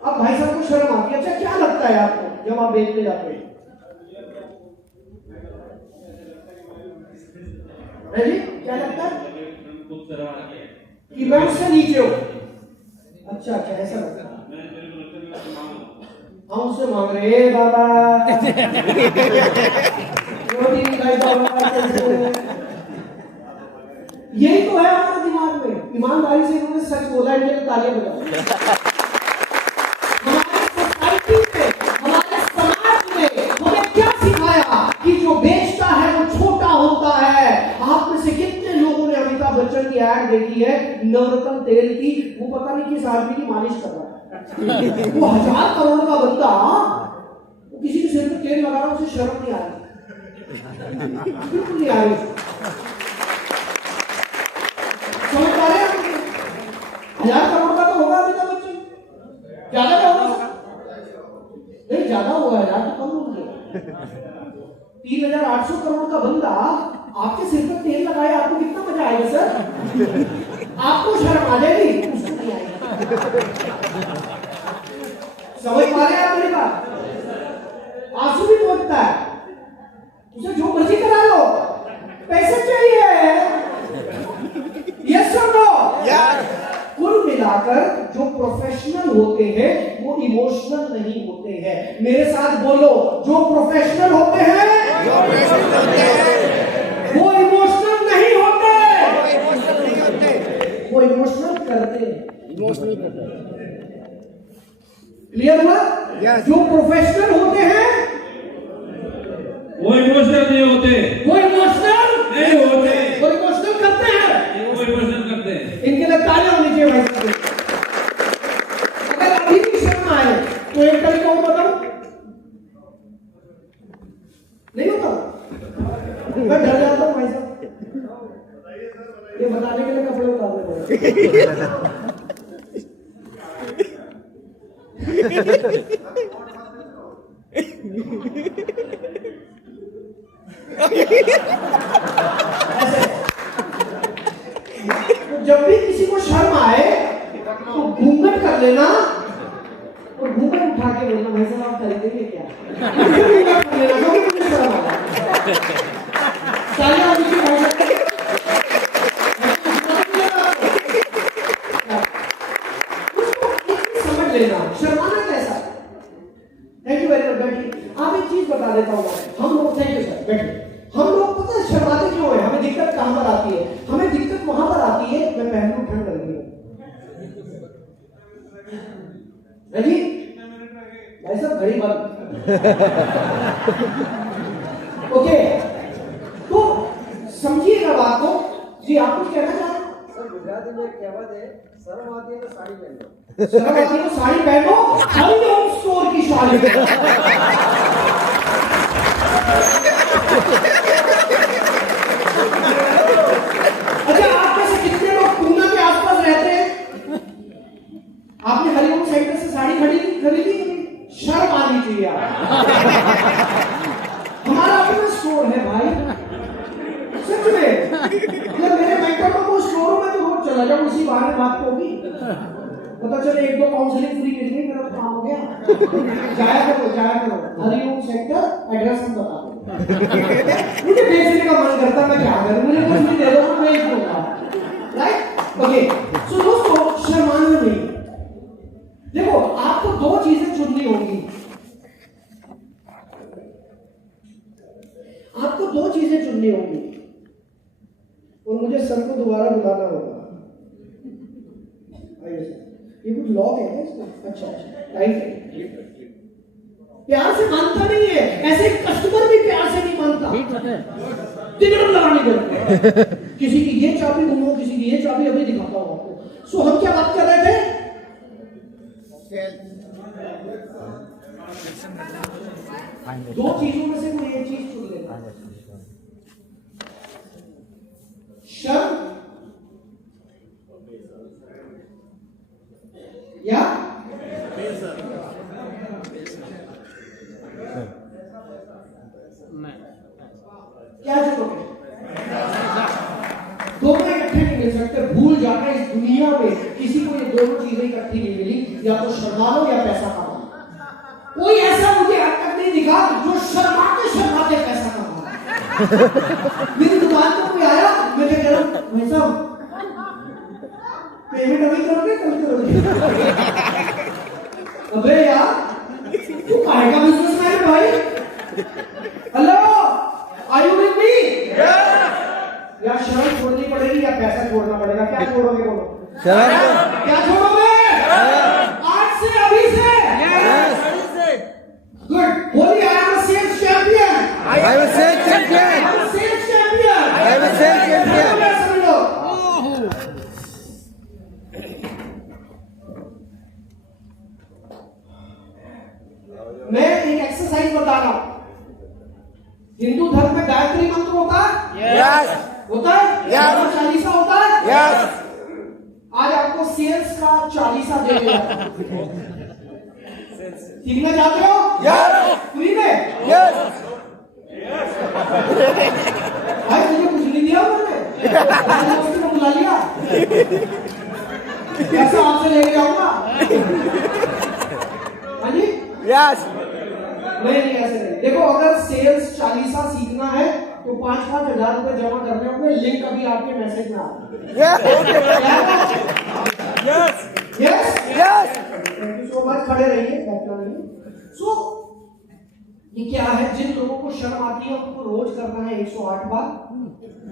अब भाई साहब को शर्म आती है। अच्छा क्या लगता है आपको जब आप बेचने जाते हैं? जी क्या लगता है कि मैं उससे नीचे हूं? अच्छा ऐसा लगता है। हम उससे मांग रहे हैं बाबा रोटी नहीं खाई बाबा। यही तो है हमारे दिमाग में। ईमानदारी से इन्होंने सच बोला, इनके लिए तालियां बजाओ। हमारे सोसाइटी में, हमारे समाज में हमें क्या सिखाया कि जो बेचता है वो छोटा होता है। आप में से कितने लोगों ने अमिताभ बच्चन की ऐड देखी है नवरत्न तेल की? वो पता नहीं किस आदमी की मालिश कर रहा है। वो 1000 करोड़ का बंदा, वो किसी के सिर पे तेल लगा रहा है, उसे शर्म नहीं आ रही, बिल्कुल नहीं आ रही। समझ पा रहे हैं? 1000 करोड़ का तो होगा अमिताभ बच्चन, ज्यादा का होगा नहीं, ज्यादा होगा, 1000 तो कम हो गया। 3800 करोड़ का बंदा आपके सिर पर तेल लगाए, आपको कितना मजा आएगा सर? आपको शर्म आ जाएगी, उसको नहीं आएगी। समझ पा रहे हैं आप मेरी बात? आंसू भी पहुंचता है, उसे जो मर्जी करा लो, पैसे चाहिए। यस और नो? कुल मिलाकर जो प्रोफेशनल होते हैं वो इमोशनल नहीं होते हैं। मेरे साथ बोलो, जो प्रोफेशनल होते हैं वो इमोशनल नहीं होते, वो इमोशनल करते हैं। क्लियर हुआ? जो प्रोफेशनल होते हैं वो इमोशनल नहीं होते, वो इमोशनल नहीं होते, वो इमोशनल करते हैं, वो इमोशनल करते हैं। इनके लिए तालियां होनी चाहिए भाई साहब। अगर अभी भी शर्म आए तो एक तरीका और बताऊं, नहीं होता, मैं डर जाता हूं भाई साहब, ये बताने के लिए कपड़े उतारने पड़े। तो जब भी किसी को शर्म आए तो घूंघट कर लेना और घूंघट उठा के बोलना, भाई साहब आप खरीदेंगे क्या? घूंघट कर लेना, क्योंकि मुझे शर्म आ रहा समझ लेना शर्माना कैसा। Thank you very much. बैठिए, आप एक चीज बता देता हूँ, हम लोग, थैंक यू सर, बैठिए। हम लोग पता है शर्माते क्यों है? हमें दिक्कत कहां पर आती है? हमें दिक्कत वहां पर आती है, मैं पहलू ठंड लगी हूं जी भाई साहब, घड़ी बंद। ओके, तो समझिएगा बात को जी। आप कुछ कहना चाहते हैं? सर गुजराती में एक कहावत है, शर्म आती है तो साड़ी पहन लो। शर्म आती है तो साड़ी पहनो, हरिओम स्टोर की साड़ी। अच्छा, आप में से कितने लोग पूना के आसपास रहते हैं? आपने हरिओम सेंटर से साड़ी खरीदी? शर्म आनी चाहिए हमारा अपना स्टोर है भाई, सच में। जब मेरे मेंटर को वो स्टोर में तो रोज चला जाऊं, उसी बहाने बात होगी, पता चले 1-2 काउंसलिंग फ्री मिल गई, मेरा तो काम हो गया। जाया करो हरिओम सेक्टर, एड्रेस हम बता दो। मुझे बेचने का मन करता, मैं क्या करूं? मुझे कुछ भी दे दो, मैं बेच दूंगा, राइट? ओके, सो दोस्तों शर्माना नहीं। देखो, आपको 2 चीजें चुननी होंगी, आपको 2 चीजें चुननी होंगी, और मुझे सर को दोबारा बुलाना होगा। आइए सर, ये कुछ लॉक है क्या इसका? अच्छा, राइट है। प्यार से मानता नहीं है, ऐसे कस्टमर भी प्यार से नहीं मानता, तिगड़ लगाने करते। किसी की ये चाबी घूमो, किसी की ये चाबी, अभी दिखाता हूं आपको। सो हम क्या बात कर रहे थे? दो चीजों में से कोई एक चीज चुन लेना, शर्म या क्या चुनोगे? दोनों इकट्ठे नहीं मिल सकते। भूल जाना इस दुनिया में किसी को ये दोनों चीजें इकट्ठी नहीं मिली, या तो शर्मा लो या पैसा कमाओ। कोई ऐसा मुझे आज तक नहीं दिखा जो शर्माते पैसा कमा। मेरी दुकान पर कोई आया, मैं क्या कह रहा हूँ, भाई साहब पेमेंट अभी करोगे कल करोगे? अबे यार तू काहे का बिजनेसमैन है भाई? Hello, are you with me? या शर्म छोड़नी पड़ेगी या पैसा छोड़ना पड़ेगा? क्या छोड़ोगे बोलो? शर्म। क्या छोड़ोगे? आज से, अभी से? गुड। बोलिए, I am a sales champion. I am a sales champion. I am a sales champion. I am a sales champion. समझ लो। मैं एक एक्सरसाइज बता रहा हूं। हिंदू धर्म में गायत्री मंत्र होता है? Yes. होता है? Yes. चालीसा होता है? Yes. आज आपको सेल्स का चालीसा दे दिया। सीखना चाहते हो? Yes. फ्री में? Yes. भाई मुझे कुछ नहीं दिया उन्होंने, दोस्तों को बुला लिया, ऐसा आपसे लेके जाऊंगा? हाँ जी? Yes. नहीं ऐसे नहीं। देखो, अगर सेल्स चालीसा सीखना है तो 5-5 हजार रुपए जमा करने होंगे। लिंक अभी आपके मैसेज में आ रहा है। Yes. Yes, Yes. Thank you so much. खड़े रहिए, बैठना नहीं। सो ये क्या है? जिन लोगों को शर्म आती है उनको रोज करना है 108 बार,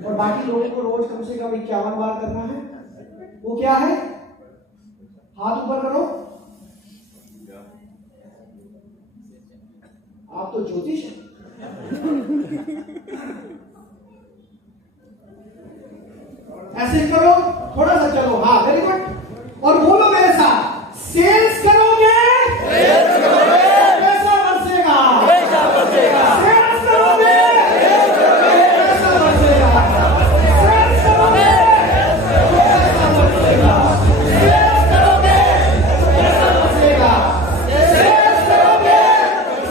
और बाकी लोगों को रोज कम से कम 51 बार करना है। वो क्या है? हाथ ऊपर करो। आप तो ज्योतिष हैं। ऐसे करो, थोड़ा सा चलो। हाँ, वेरी गुड। और बोलो मेरे साथ, सेल्स करोगे? सेल्स करोगे? पैसा बरसेगा। पैसा बरसेगा। सेल्स करोगे? पैसा बरसेगा। सेल्स करोगे? पैसा बरसेगा। सेल्स करोगे? पैसा बरसेगा। सेल्स करोगे?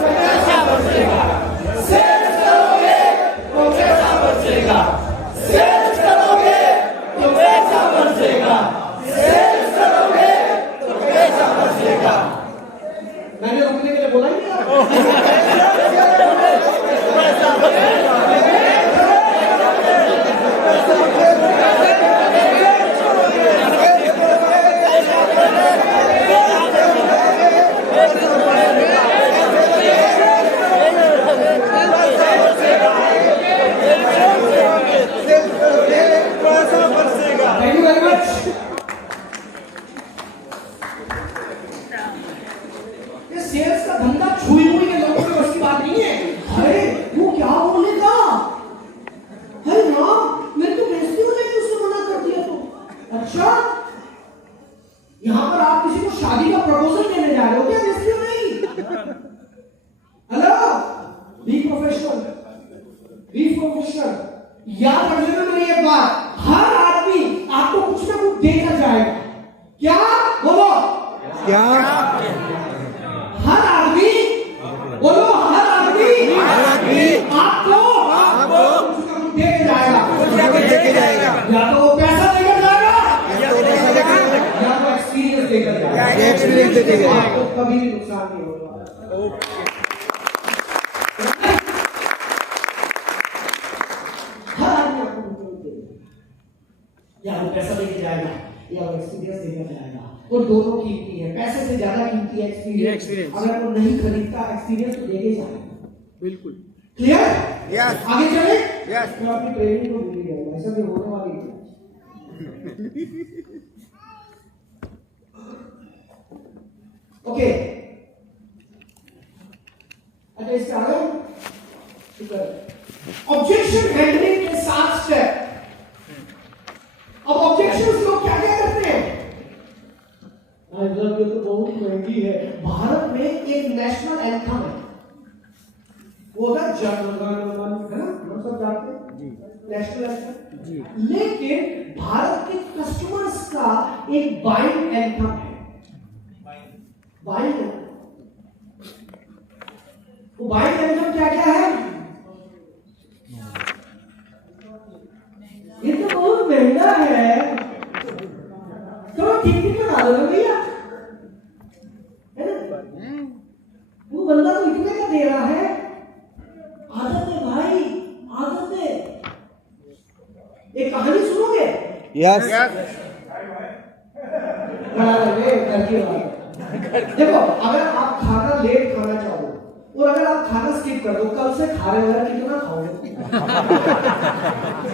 पैसा बरसेगा। सेल्स करोगे तो पैसा बरसेगा। सेल्स करोगे तो पैसा बरसेगा। सेल्स करोगे तो पैसा बरसेगा। मैंने रुकने के लिए बोला ही नहीं। Thank you very much. ये सेल्स का धंधा छुई हुई के लोगों की बस की बात नहीं है। अरे वो क्या बोलेगा? अरे ना, मैं तो बेइज्जती हो जाएगी उसने मना कर दिया तो। अच्छा, यहाँ पर आप किसी को शादी का प्रपोजल देने जा रहे हो क्या? बेइज्जती हो जाएगी। Hello, be professional, be professional. याद रख लेना मेरी एक बात, हर आदमी आपको कुछ ना कुछ देकर जाएगा। क्या बोलो? क्या? हर आदमी बोलो, हर आदमी आपको कुछ ना कुछ देकर जाएगा। देके जाएगा। या तो वो पैसा देकर जाएगा या तो एक्सपीरियंस देकर जाएगा। एक्सपीरियंस देके जाएगा। आपको कभी भी नुकसान नहीं होगा। हर आदमी आपको कुछ ना कुछ देगा, या वो पैसा देके जाएगा या वो एक्सपीरियंस देकर जाएगा। और दोनों कीमती है। पैसे से ज्यादा कीमती है एक्सपीरियंस। अगर वो नहीं खरीदता एक्सपीरियंस तो देके जाएगा। बिल्कुल क्लियर? Yes. आगे चले? Yes. मैं अपनी ट्रेनिंग को भूल ही गया, ऐसा भी होने वाली है। ओके, अच्छा इससे आगे ऑब्जेक्शन हैंडलिंग के 7 स्टेप। अब ऑब्जेक्शंस लोग क्या क्या करते हैं? भाई साहब ये तो बहुत महंगी है। भारत में एक नेशनल एंथम है, वो है जन गण मन, है ना, हम सब जानते हैं नेशनल एंथम जी। लेकिन भारत के कस्टमर्स का एक बाइंग एंथम है, बाइंग। वो बाइंग एंथम क्या क्या है? ये तो बहुत महंगा है, तो ठीक बता दो भैया, है ना? वो बंदा तो इतने का दे रहा है। आदत है भाई, आदत है। एक कहानी सुनोगे? यस देखो, अगर आप खाना लेट खाना चाहो और अगर आप खाना स्किप कर दो, कल से खा रहे हो यार, कितना खाओगे?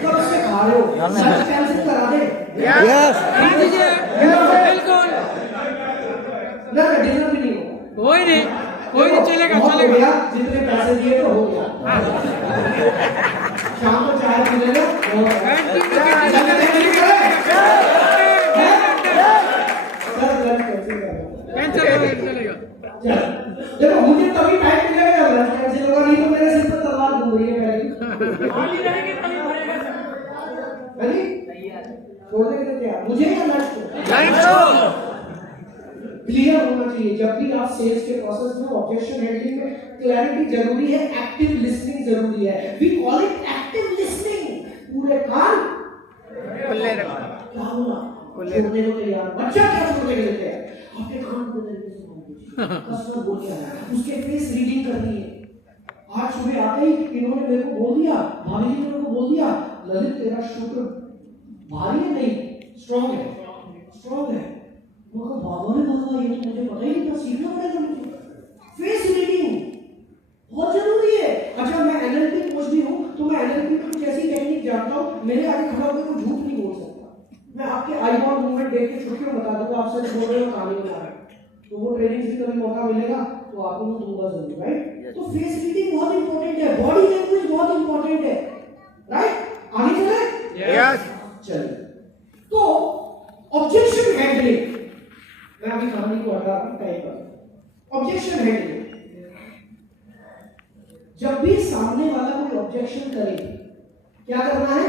कब से खा रहे हो? लंच कैंसिल करा दे। यस बिल्कुल ना डिनर भी नहीं होगा, कोई नहीं चलेगा बहुत हो चलेगा। गया, जितने पैसे दिए तो हो गया। शाम को चाय पी लेना, देखो मुझे तभी टाइम मिलेगा लंच कैंसिल होगा, नहीं तो मेरे सिर पर तलवार घूम रही है छोड़ने के लिए क्या मुझे या लंच क्लियर होना चाहिए। जब भी आप सेल्स के प्रोसेस में ऑब्जेक्शन हैंडलिंग में क्लैरिटी जरूरी है, एक्टिव लिसनिंग जरूरी है। We call it active listening. पूरे कान खुले रखो, क्या हुआ छोड़ने को तैयार, बच्चा क्या छोड़ने के लिए तैयार, आपके कान को कस्टमर बोल क्या है, उसके फेस रीडिंग करनी है। आज सुबह आते ही इन्होंने मेरे को बोल दिया, भाभी जी ने मेरे को बोल दिया, ललित तेरा शुक्र भारी है नहीं स्ट्रॉन्ग है, स्ट्रॉन्ग है। मगर बाबा ने बोला ये तो मुझे पता ही नहीं था, सीखना पड़ेगा मुझे। फेस रीडिंग बहुत जरूरी है। अच्छा मैं एनएलपी कोच भी हूँ, तो मैं एनएलपी की कुछ ऐसी टेक्निक जानता हूँ, मेरे आगे खड़ा होकर कोई झूठ नहीं बोल सकता। मैं आपके आई बॉल मूवमेंट देख के छुट्टी में बता दूंगा, आपसे बोल रहे हो कहानी बता रहे, तो वो ट्रेनिंग से कभी मौका मिलेगा तो आपको मैं दूंगा जरूर, राइट? तो फेस रीडिंग बहुत इंपॉर्टेंट है, बॉडी लैंग्वेज बहुत इंपॉर्टेंट है, राइट? आगे चले? यस चलिए, तो ऑब्जेक्शन हैंडलिंग, मैं अभी कहानी को हटा टाइप कर। ऑब्जेक्शन हैंडलिंग, जब भी सामने वाला कोई ऑब्जेक्शन करे क्या करना है?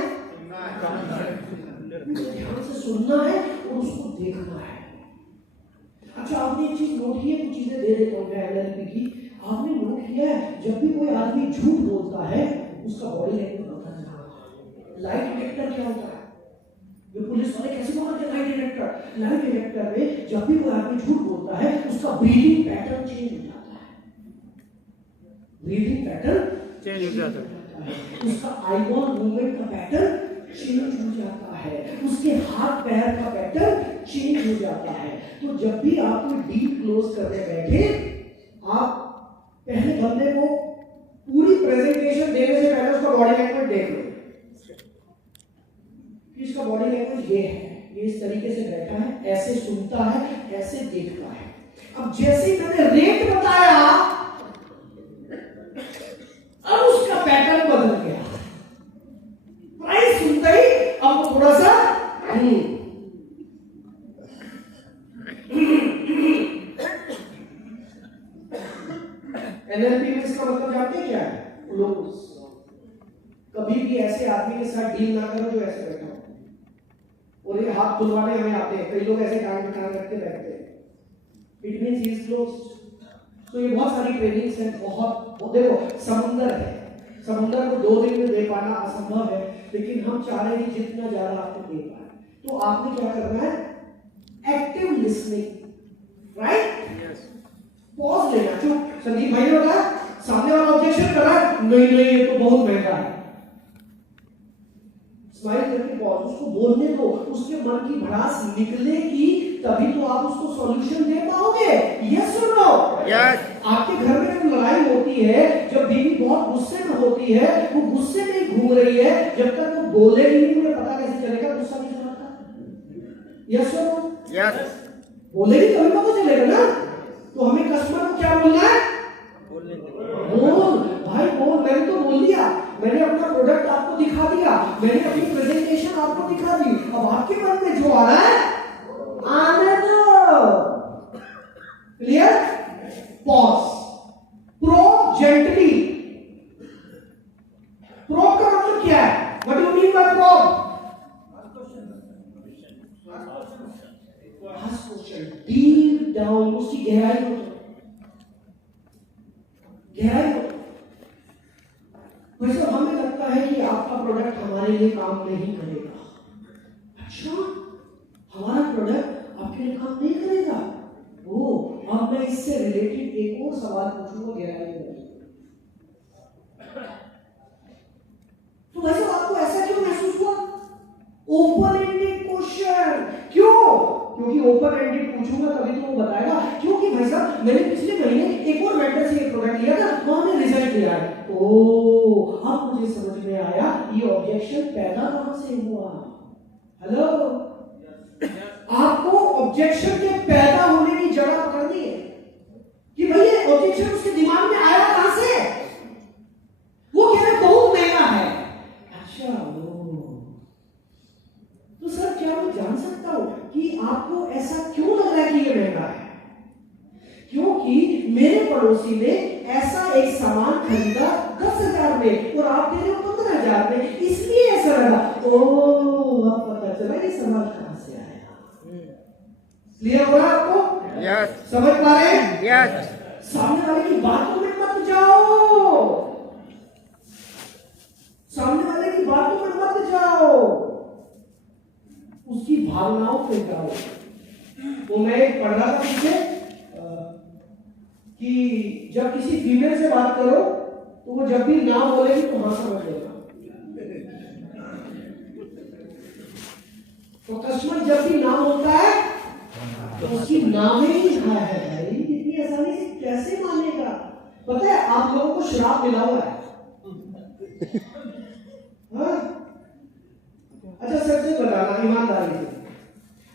ध्यान से सुनना है और उसको देखना है। अच्छा आपने एक चीज नोट की है, कुछ चीजें दे देता हूं मैं एनएलपी की। आपने नोट किया है जब भी कोई आदमी झूठ बोलता है उसका बॉडी लैंग्वेज होता है। लाइट डिटेक्टर क्या होता है? ये पुलिस वाले कैसे पकड़ते हैं लाइट डिटेक्टर? लाइट डिटेक्टर में जब भी कोई आदमी झूठ बोलता है उसका ब्रीथिंग पैटर्न चेंज हो जाता है, ब्रीथिंग पैटर्न चेंज हो जाता है, उसका आईबॉल मूवमेंट का पैटर्न चेंज हो जाता है, उसके हाथ पैर का पैटर्न चेंज हो जाता है। तो जब भी आप कोई डीप क्लोज करने बैठे, आप पहले बंदे को पूरी प्रेजेंटेशन देने से पहले उसका बॉडी लैंग्वेज देख लो। इसका बॉडी लैंग्वेज ये है, ये इस तरीके से बैठा है, ऐसे सुनता है, ऐसे देखता है। अब जैसे ही मैंने रेट बताया, अब उसका पैटर्न बदल गया। प्राइस सुनते ही अब वो थोड़ा सा एनएलपी में इसका मतलब जानते हैं क्या है? क्लोज। कभी भी ऐसे आदमी के साथ डील ना करो जो ऐसे बैठा हो और ये हाथ खुलवाने हमें आते हैं। कई लोग ऐसे टांग रख के बैठते हैं, it means he is closed. तो ये बहुत सारी ट्रेनिंग्स हैं, बहुत। देखो समुंदर है, समुंदर को 2 दिन में दे पाना असंभव है, लेकिन हम चाह रहे हैं जितना ज्यादा आपको दे पाए। तो आपने क्या करना है? Active listening, right? पॉज लेना। चुप, संदीप भाई ने बताया सामने वाला ऑब्जेक्शन कर रहा है, नहीं नहीं ये तो बहुत महंगा है, स्माइल करके पॉज, उसको बोलने दो, उसके मन की भड़ास निकलेगी तभी तो आप उसको सॉल्यूशन दे पाओगे। यस और नो? यस। आपके घर में जब लड़ाई होती है, जब बीवी बहुत गुस्से में होती है, वो गुस्से में ही घूम रही है, जब तक वो बोलेगी नहीं तुम्हें पता कैसे चलेगा गुस्सा नहीं चलाता? यस और नो? यस। बोलेगी तभी पता चलेगा ना। तो हमें कस्टमर को क्या बोलना है? बोल भाई बोल। मैंने तो बोल दिया, मैंने अपना प्रोडक्ट आपको दिखा दिया, मैंने अपनी प्रेजेंटेशन आपको दिखा दी, अब आपके मन में जो आ रहा है आने दो। डीप डाउन, उसकी गहराई को वैसे हमें लगता है कि आपका प्रोडक्ट हमारे लिए काम नहीं करेगा। अच्छा, हमारा प्रोडक्ट आपके लिए काम नहीं करेगा? ओ, अब मैं इससे रिलेटेड एक और सवाल पूछूंगा गहराई में। तो वैसे आपको ऐसा क्यों महसूस हुआ? ओपन एंडेड क्वेश्चन क्यों? क्योंकि ओपन एंडेड पूछूंगा तभी तो वो बताएगा। क्योंकि भाई साहब मैंने पिछले महीने एक और वेंडर से एक प्रोडक्ट लिया था, वहां हमने रिजल्ट लिया है। ओ, अब मुझे समझ में आया ये ऑब्जेक्शन पैदा कहां से हुआ। हेलो, आपको ऑब्जेक्शन के पैदा होने की जगह पकड़नी है कि भाई ये ऑब्जेक्शन उसके दिमाग में आया कहां से। वो कह रहे बहुत महंगा है। अच्छा, तो सर क्या मैं जान सकता हूं कि आपको ऐसा क्यों लग रहा है कि ये महंगा है? क्योंकि मेरे पड़ोसी ने ऐसा एक सामान खरीदा 10,000 में और आप दे रहे हो 15,000 में, इसलिए ऐसा लगा। ओह, अब पता चला ये सामान कहां से आया। क्लियर हो रहा है आपको? यस, समझ पा रहे हैं? यस। सामने वाले की बातों में मत जाओ, सामने वाले की बातों में मत जाओ, उसकी भावनाओं पे जाओ। वो मैं एक पढ़ रहा था पीछे कि जब किसी फीमेल से बात करो तो वो जब भी ना बोलेगी तो हाँ समझ लेना। तो कस्टमर जब भी नाम होता है तो उसकी नाम ही लिखा है। भाई इतनी आसानी से कैसे मानेगा? पता है आप लोगों को श्राप मिला हुआ है। हाँ? अच्छा सच से बताना ईमानदारी से,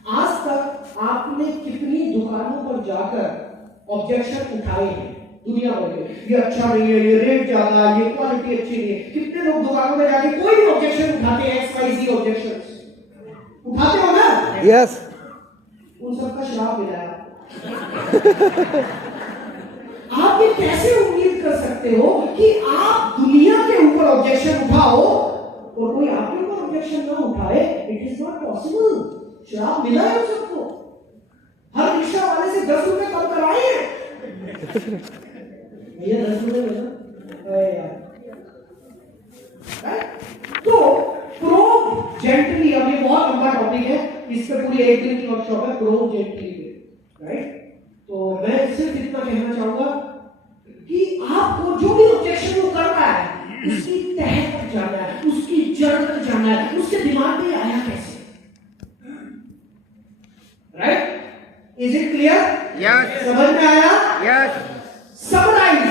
आज तक आपने कितनी दुकानों पर जाकर ऑब्जेक्शन उठाए हैं दुनिया भर के? ये अच्छा नहीं है, ये रेट ज्यादा है, ये क्वालिटी अच्छी नहीं है। कितने लोग दुकानों में जाके कोई भी ऑब्जेक्शन उठाते हैं? XYZ ऑब्जेक्शंस उठाते हो ना? यस। उन सबका श्राप मिला है। आप ये कैसे उम्मीद कर सकते हो कि आप दुनिया के ऊपर ऑब्जेक्शन उठाओ और कोई आपके ऊपर ऑब्जेक्शन ना उठाए? It is not possible. श्राप मिला है सबको। हर रिक्शा वाले से 10 रुपए कम कराए हैं। भैया 10 रुपए देना यार। तो प्रोब जेंटली, अब ये बहुत लंबा टॉपिक है, इस पे पूरी एक दिन की वर्कशॉप है प्रोब जेंटली पे, राइट? तो मैं सिर्फ इतना कहना चाहूंगा कि आपको जो भी ऑब्जेक्शन वो कर रहा है उसकी तह तक जाना है, उसकी जड़ तक जाना है, उसके दिमाग में आया कैसे, right? Is it clear? Yes. समझ में आया? यस। समराइज।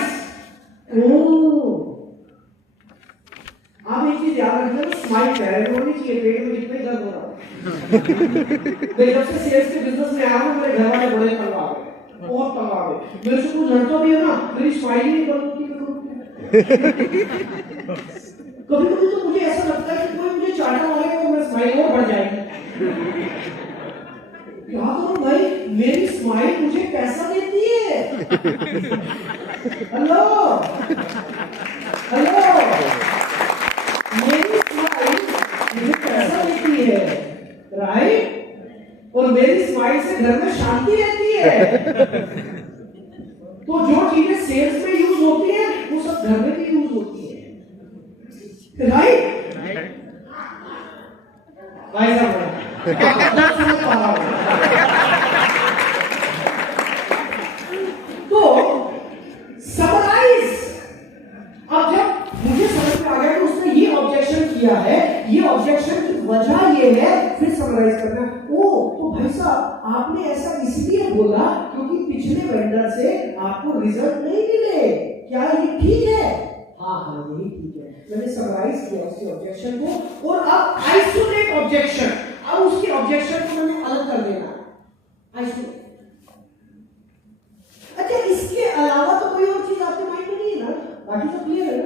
आप एक चीज याद रखना, स्माइल पहले होनी चाहिए, पेट में जितने दर्द हो रहा है। मैं जब से सेल्स के बिजनेस में आया हूं, मेरे घर वाले बड़े तंग आ गए, बहुत तंग आ गए। मेरे से कुछ लड़ता भी है ना, मेरी स्माइल ही नहीं बंद होती। कभी कभी तो मुझे ऐसा लगता है कि कोई मुझे चाटा मारेगा और मेरी स्माइल और बढ़ जाएगी। क्या करूं भाई, मेरी स्माइल मुझे पैसा देती है। हेलो हेलो, मेरी स्माइल मुझे पैसा देती है, राइट? और मेरी स्माइल से घर में शांति रहती है। तो जो चीजें सेल्स में यूज होती है वो सब घर में भी यूज होती है, राइट? भाई साहब तो समराइज। अब जब मुझे समझ में आ गया कि उसने ये ऑब्जेक्शन किया है, ये ऑब्जेक्शन की वजह ये है, फिर समराइज करना। ओ तो भाई साहब आपने ऐसा इसलिए बोला क्योंकि पिछले वेंडर से आपको रिजल्ट नहीं मिले, क्या ये ठीक है? हाँ हाँ यही ठीक है। मैंने समराइज किया उसके ऑब्जेक्शन को और अब आइसोलेट ऑब्जेक्शन, अब उसके ऑब्जेक्शन को मैंने अलग कर देना, आइसोलेट। अच्छा इसके अलावा तो कोई और चीज आपके माइंड में नहीं है ना? बाकी तो क्लियर है ना?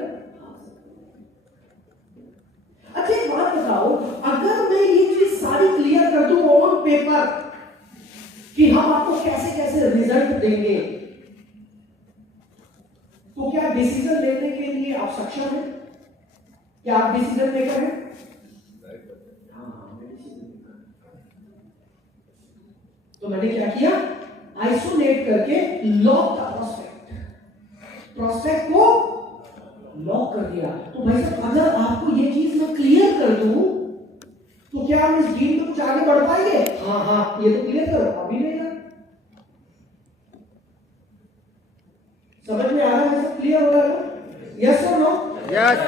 अच्छा एक बात बताओ, अगर मैं ये चीज सारी क्लियर कर दूं ऑन पेपर कि हम आपको कैसे कैसे रिजल्ट देंगे, तो क्या डिसीजन लेने के लिए आप सक्षम हैं? क्या आप डिसीजन मेकर हैं? तो मैंने क्या किया, आइसोलेट करके लॉक का प्रोस्पेक्ट को लॉक कर दिया। तो भाई साहब अगर आपको ये चीज मैं क्लियर कर दूं तो क्या हम इस डील में कुछ आगे बढ़ पाएंगे? हाँ ये तो क्लियर करो, अभी नहीं ना समझ में आ रहा है, सब क्लियर हो रहा है? यस और no? Yes.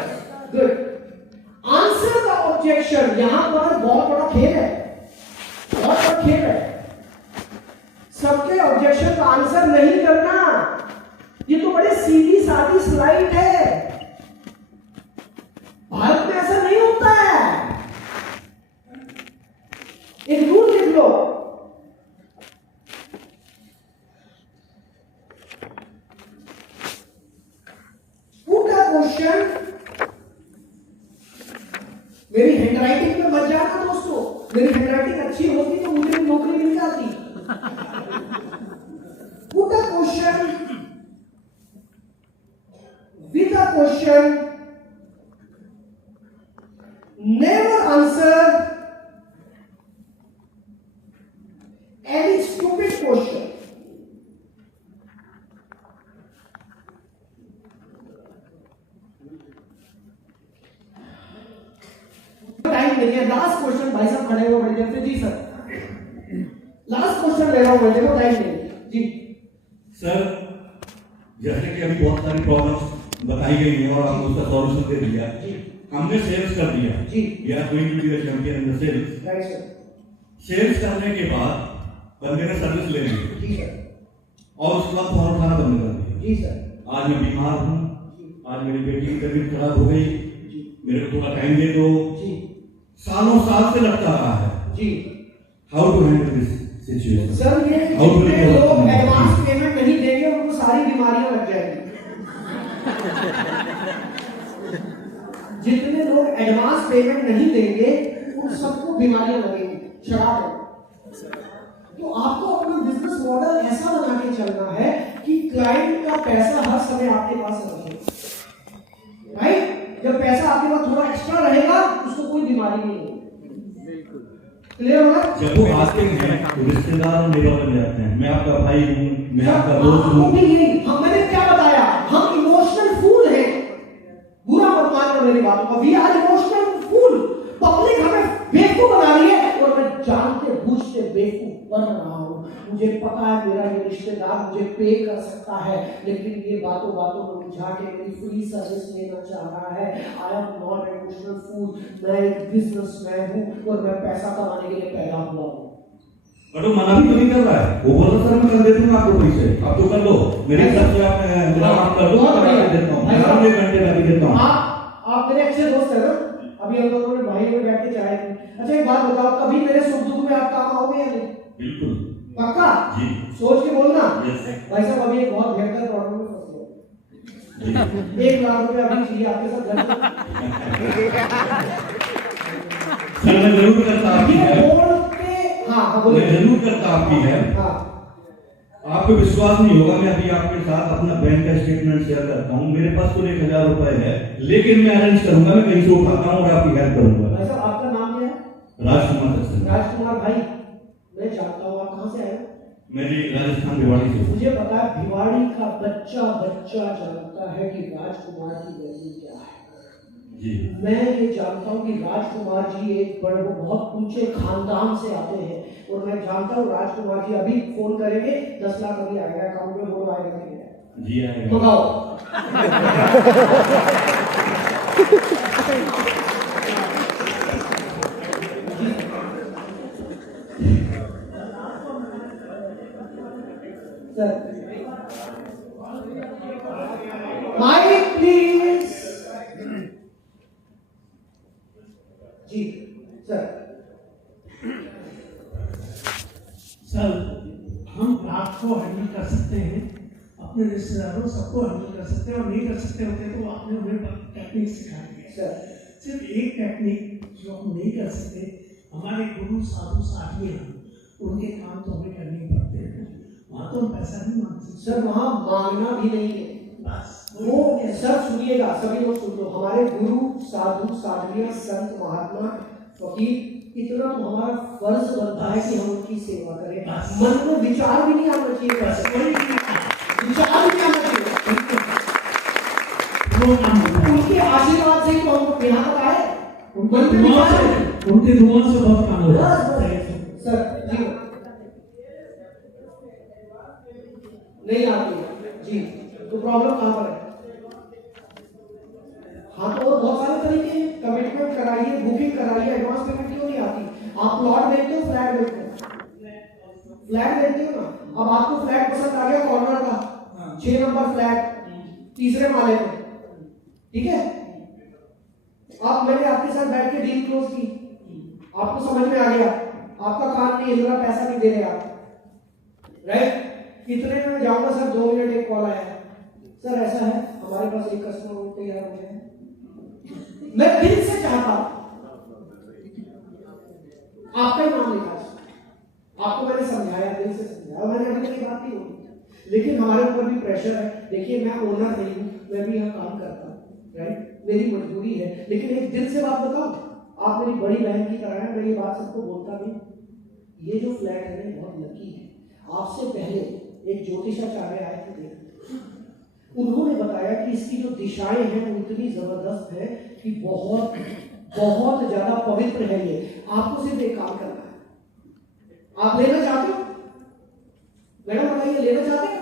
Good. Answer the objection. यहां पर बहुत बड़ा खेल है, बहुत बड़ा खेल है। सबके ऑब्जेक्शन का आंसर नहीं करना, ये तो बड़ी सीधी सादी स्लाइड है। भारत में ऐसा नहीं होता है। एक रूल लिख लो, पुट अ क्वेश्चन। मेरी हैंडराइटिंग में मत जाना दोस्तों, मेरी हैंडराइटिंग अच्छी होती तो मुझे भी नौकरी मिल जाती। Put a question with a question, never answer any stupid question. Time नहीं है, लास्ट क्वेश्चन। भाई साहब खड़े हो बड़ी देर से। जी सर, लास्ट क्वेश्चन ले रहा हूं मैं, देखो टाइम नहीं है। जी सर, जैसे कि अभी बहुत सारी प्रॉब्लम्स बताई गई हैं और आपने उसका सॉल्यूशन दे दिया। हमने सेल्स कर दिया, we are going to be the champion in the sales. Right sir. Sales करने के बाद बंदे ने सर्विस ले ली जी सर। और उसके बाद फोन उठाना बंद कर दिया। जी सर। आज मैं बीमार हूँ, आज मेरी बेटी की तबीयत खराब हो गई, मेरे को थोड़ा टाइम दे दो। जी। सालों साल से लगता रहा है। जी। How to handle this situation? Sir ये जितने लोग एडवांस पेमेंट नहीं देंगे उनको सारी बीमारियां लग जाएंगी। जितने लोग एडवांस पेमेंट नहीं देंगे उन सबको बीमारियां लगेंगी। शराब है। तो आपको अपना बिजनेस मॉडल ऐसा बना के चलना है कि क्लाइंट का पैसा हर समय आपके पास रहे। राइट? जब पैसा आपके पास थोड़ा एक्स्ट्रा रहेगा उसको कोई बीमारी नहीं होगी। क्लियर होगा? जब वो आते हैं तो रिश्तेदार मेरे बन जाते हैं। मैं आपका भाई हूँ, मैं आपका दोस्त हूँ। मैंने क्या बताया, हम इमोशनल फूल हैं। बुरा मत मानना मेरी बातों का। We are emotional fool. Public हमें बेवकूफ बना रही है और मैं जानते बूझते बेवकूफ बन रहा हूँ। मुझे पता है मेरा ये रिश्तेदार मुझे पे कर सकता है, लेकिन ये बातों बातों में उलझा के मेरी फ्री सर्विस लेना चाह रहा है। I am not emotional fool. मैं एक बिजनेसमैन हूँ और मैं पैसा कमाने के लिए पैदा हुआ हूँ। बट वो मना भी तो नहीं कर रहा है। वो बोल रहा सर मैं कर देता हूँ आपको पैसे, आप तो कर लो, मेरे हिसाब से आप मेरा काम कर दो, मैं कर देता हूँ, मैं 2 घंटे लगा देता हूँ। आप मेरे अच्छे दोस्त हैं ना, अभी हम दोनों ने भाई में बैठ के चाय पी। अच्छा एक बात बताओ, कभी मेरे सुख दुख में आप काम आओगे या नहीं? बिल्कुल। पक्का? जी। सोच के बोलना। यस। भाई साहब अभी एक बहुत भयंकर प्रॉब्लम में फंस गए। 1 लाख रुपए अभी चाहिए आपके साथ घर सर मैं जरूर करता आपकी हेल्प। हाँ बोलिए। मैं जरूर करता आपकी हेल्प। हाँ। आपको विश्वास नहीं होगा, मैं अभी आपके साथ अपना बैंक का स्टेटमेंट शेयर करता हूँ। मेरे पास तो 1000 रुपए है, लेकिन मैं अरेंज करूंगा, मैं कहीं से उठाता हूँ और आपकी हेल्प करूंगा। भाई साहब आपका नाम क्या है? राजकुमार सक्सेना। राजकुमार भाई, मैं जानता हूँ आप कहाँ से आए हो? मेरी राजस्थान भिवाड़ी से। मुझे पता है भिवाड़ी का बच्चा जानता है कि राजकुमार की वैल्यू क्या है। जी। मैं ये जानता हूँ कि राजकुमार जी एक बड़े बहुत ऊंचे खानदान से आते हैं और मैं जानता हूँ राजकुमार जी अभी फोन करेंगे 10 लाख अभी आएगा अकाउंट में, बोलो आएगा नहीं आएगा? जी आएगा। मंगाओ। Mic please. जी सर। सर हम रात को हैंडल कर सकते हैं, अपने रिश्तेदारों सबको हैंडल कर सकते हैं, और नहीं कर सकते होते तो आपने हमें टेक्निक सिखाई है सर। सिर्फ एक टेक्निक जो हम नहीं कर सकते, हमारे गुरु साधु साथी हैं, उनके काम तो हमें करने ही पड़ते हैं। वहाँ तो हम पैसा नहीं मांग सकते सर, वहाँ मांगना भी नहीं है। बस वो सर सुनिएगा, सभी लोग सुन लो, हमारे गुरु साधु साधुया संत महात्मा फकीर इतना तो हमारा फर्ज बनता है कि हम उनकी सेवा करें। मन में विचार भी नहीं आना चाहिए, विचार भी नहीं आना चाहिए। उनके आशीर्वाद से ही तो हमको यहाँ तक आए। मन में विचार उनके दुआ से बहुत काम हो रहा है। सर जी नहीं आती जी, तो प्रॉब्लम कहाँ पर है? हाँ तो और बहुत सारे तरीके हैं, कमिटमेंट कराइए, बुकिंग कराइए, एडवांस पेमेंट क्यों नहीं आती? आप प्लॉट देखते हो, फ्लैट देखते हो, फ्लैट देखते हो ना। अब आपको फ्लैट पसंद आ गया कॉर्नर का, 6 नंबर फ्लैट, तीसरे माले पे, ठीक है। अब मैंने आपके साथ बैठ के डील क्लोज की, आपको समझ में आ गया, आपका काम नहीं हिल रहा, पैसा नहीं दे रहे आप, राइट। इतने में मैं जाऊंगा सर, 2 मिनट एक कॉल आया, सर ऐसा है हमारे पास एक कस्टमर तैयार हो गया है। मैं दिल से चाहता आपका ही नाम लिखा, आपको मैंने समझाया, दिल से समझाया, मैंने अभी तक बात नहीं बोली, लेकिन हमारे ऊपर भी प्रेशर है। देखिए मैं ओनर नहीं हूं, मैं भी यहाँ काम करता हूँ, राइट, मेरी मजबूरी है, लेकिन एक दिल से बात बताओ, आप मेरी बड़ी बहन की तरह है, मैं ये बात सबको बोलता भी, ये जो फ्लैट है ना बहुत लकी है। आपसे पहले एक ज्योतिषाचार्य आए थे, उन्होंने बताया कि इसकी जो दिशाएं हैं वो इतनी जबरदस्त है कि बहुत बहुत ज्यादा पवित्र है। ये आपको सिर्फ एक काम करना है। आप लेना चाहते हो मैडम, बताइए लेना चाहते हो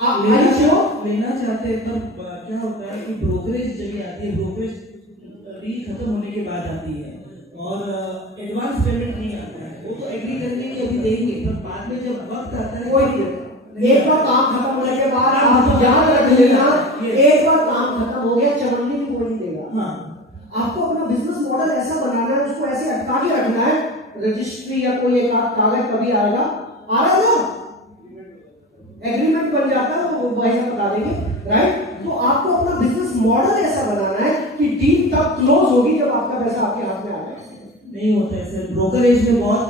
आप? लेना चाहते हैं, पर क्या होता है कि ब्रोकरेज जब आती है, ब्रोकरेज डील खत्म होने के बाद आती है और एडवांस पेमेंट नहीं आता है। वो तो एग्री करने की अभी देंगे, पर बाद में जब वक्त आता है कोई एक बार काम खत्म होने के बाद आप याद रख लेना, एक बार काम खत्म हो गया चवन्नी भी कोई नहीं देगा। हाँ, आपको अपना बिजनेस मॉडल ऐसा बनाना है, उसको ऐसे अटका के रखना है, रजिस्ट्री या कोई एक आध कागज कभी आएगा, आ रहा है ना, एग्रीमेंट बन जाता है, वो भाई साहब बता देंगे, राइट। तो आपको अपना बिजनेस मॉडल ऐसा बनाना है कि डील तब क्लोज होगी जब आपका पैसा आपके हाथ में आ जाए। नहीं होता है सर, ब्रोकरेज में बहुत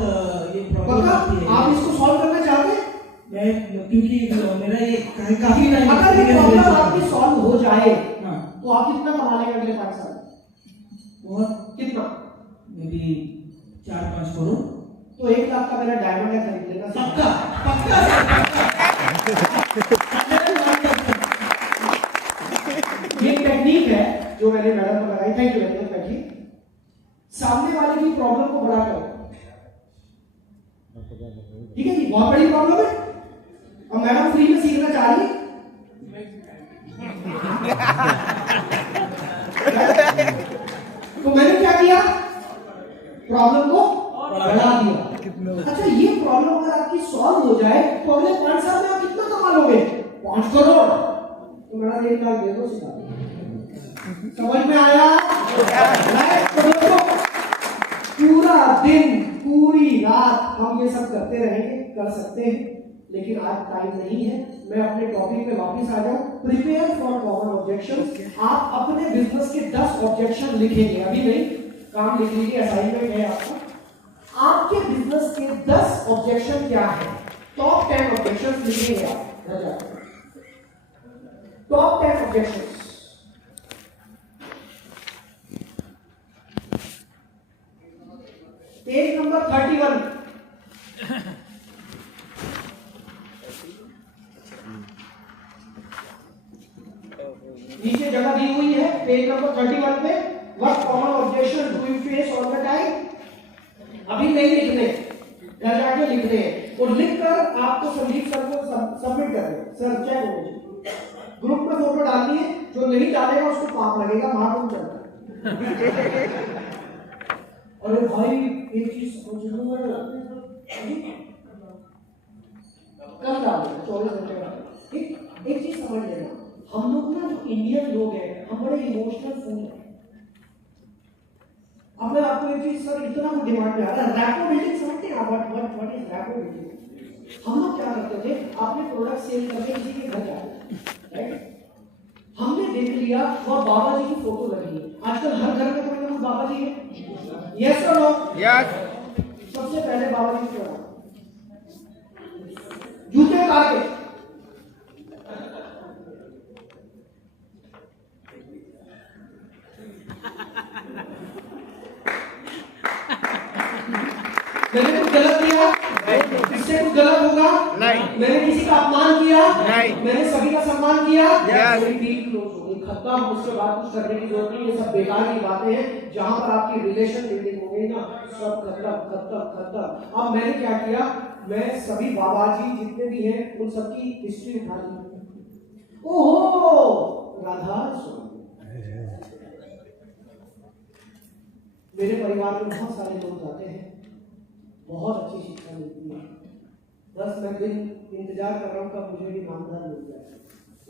ये प्रॉब्लम आती है। आप इसको सॉल्व करना चाहते हैं? मैं क्योंकि मेरा ये काफी टाइम, अगर ये प्रॉब्लम आपकी सॉल्व हो जाए हाँ, तो आप कितना कमा लेंगे अगले 5 साल? बहुत कितना? May be 4-5 crore. तो 1 लाख का मेरा डायमंड है, खरीद लेना। पक्का पक्का ये टेक्निक है जो मैंने मैडम को लगाई। Thank you very much madam. सामने वाले की प्रॉब्लम को बड़ा करो, ठीक है जी, बहुत बड़ी प्रॉब्लम है। और मैडम फ्री में सीखना चाह रही है, तो मैंने क्या किया, प्रॉब्लम को बढ़ा दिया। अच्छा, ये प्रॉब्लम अगर आपकी सॉल्व हो जाए तो अगले 5 साल में आप कितना कमा लोगे? 5 करोड़। तो मेरा 1 लाख दे दो, समझ में आया? पूरा दिन पूरी रात हम ये सब करते रहेंगे, कर सकते हैं, लेकिन आज टाइम नहीं है। मैं अपने टॉपिक पे वापस आ जाऊं। Prepare for common objections. आप अपने बिजनेस के 10 ऑब्जेक्शन लिखेंगे, अभी नहीं, काम लिख लीजिए, असाइनमेंट है आपका। आपके बिजनेस के 10 ऑब्जेक्शन क्या है? टॉप 10 ऑब्जेक्शन लिखेंगे आप। Top 10 objection. Page number 31। नीचे जगह दी हुई है पेज नंबर 31 पे। What common objection do you face all the time? अभी नहीं लिखने, घर जाके लिखने हैं, और लिखकर आपको संदीप सर को सबमिट करना। सर चेक हो गया, ग्रुप में फोटो डाल दिए, जो नहीं डालेगा उसको पाप लगेगा, मालूम चलता। अरे भाई एक चीज समझ कल डाल 24 घंटे बाद। एक चीज समझ लेना, हम लोग ना जो इंडियन लोग हैं, हम बड़े इमोशनल फूल हैं। अब मैं आपको एक चीज सर इतना कुछ दिमाग में आ रहा है, रैपो बिल्डिंग समझते हैं आप? What is rapport building? हम लोग क्या करते थे, आपने प्रोडक्ट सेल करके किसी के घर जाते, राइट? हमने देख लिया वह बाबा जी की फोटो लगी है। आजकल हर घर में कोई ना कोई बाबा जी है, यस और नो? यस। सबसे पहले बाबा जी क्या जूते उतार के नहीं। मैंने किसी का अपमान किया? नहीं। मैंने सभी का सम्मान किया? Yes। मेरी डील क्लोज हो गई, खत्म। उसके बाद कुछ करने की जरूरत नहीं। ये सब बेकार की बातें हैं। जहां पर आपकी रिलेशन बिल्डिंग हो गई ना, सब खत्म खत्म खत्म। अब मैंने क्या किया, मैं सभी बाबा जी जितने भी हैं उन सबकी हिस्ट्री उठा ली। ओहो राधा स्वामी, मेरे परिवार में बहुत सारे लोग जाते हैं, बहुत अच्छी शिक्षा मिलती है। बस मैं दिन इंतजार कर रहा हूँ कब मुझे भी नामदार मिल जाए।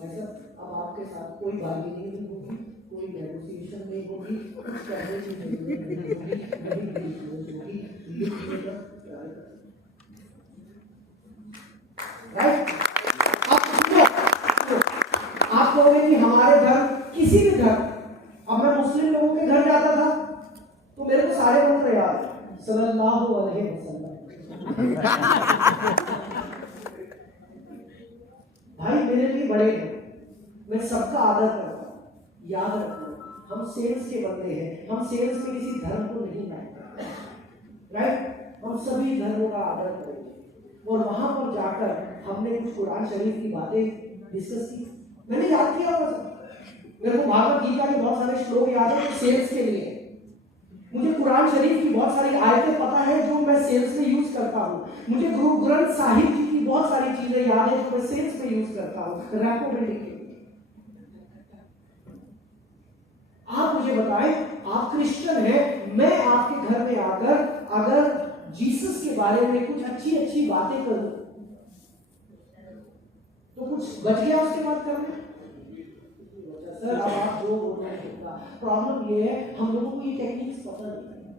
वैसे अब आपके साथ कोई बार्गेनिंग नहीं होगी, कोई नेगोशिएशन नहीं होगी, कुछ कहने की राइट। आप कहोगे कि हमारे घर, किसी भी घर, अब मैं मुस्लिम लोगों के घर जाता था तो मेरे को सारे मंत्र याद है, सल्लल्लाहु अलैहि वसल्लम। भाई मेरे लिए बड़े हैं, मैं सबका आदर करता हूं। याद रखना, हम सेल्स के बंदे हैं, हम सेल्स में किसी धर्म को नहीं मानते, राइट। हम सभी धर्मों का आदर करेंगे। और वहां पर जाकर हमने कुछ कुरान शरीफ की बातें डिस्कस की, मैंने याद किया होगा। मेरे को भागवत गीता के बहुत सारे श्लोक याद है सेल्स के लिए। मुझे कुरान शरीफ की बहुत सारी आयतें पता है जो मैं सेल्स में यूज करता हूँ। मुझे गुरु ग्रंथ साहिब जी की बहुत सारी चीजें याद है जो मैं सेल्स में यूज करता हूँ, रैपो बिल्डिंग के। आप मुझे बताएं, आप क्रिश्चियन हैं, मैं आपके घर में आकर अगर जीसस के बारे में कुछ अच्छी अच्छी बातें करूं तो कुछ बच गया उसके बाद करने? सर अब आप जो बोल रहे हैं, प्रॉब्लम ये है हम लोगों को ये टेक्निक्स पता नहीं है,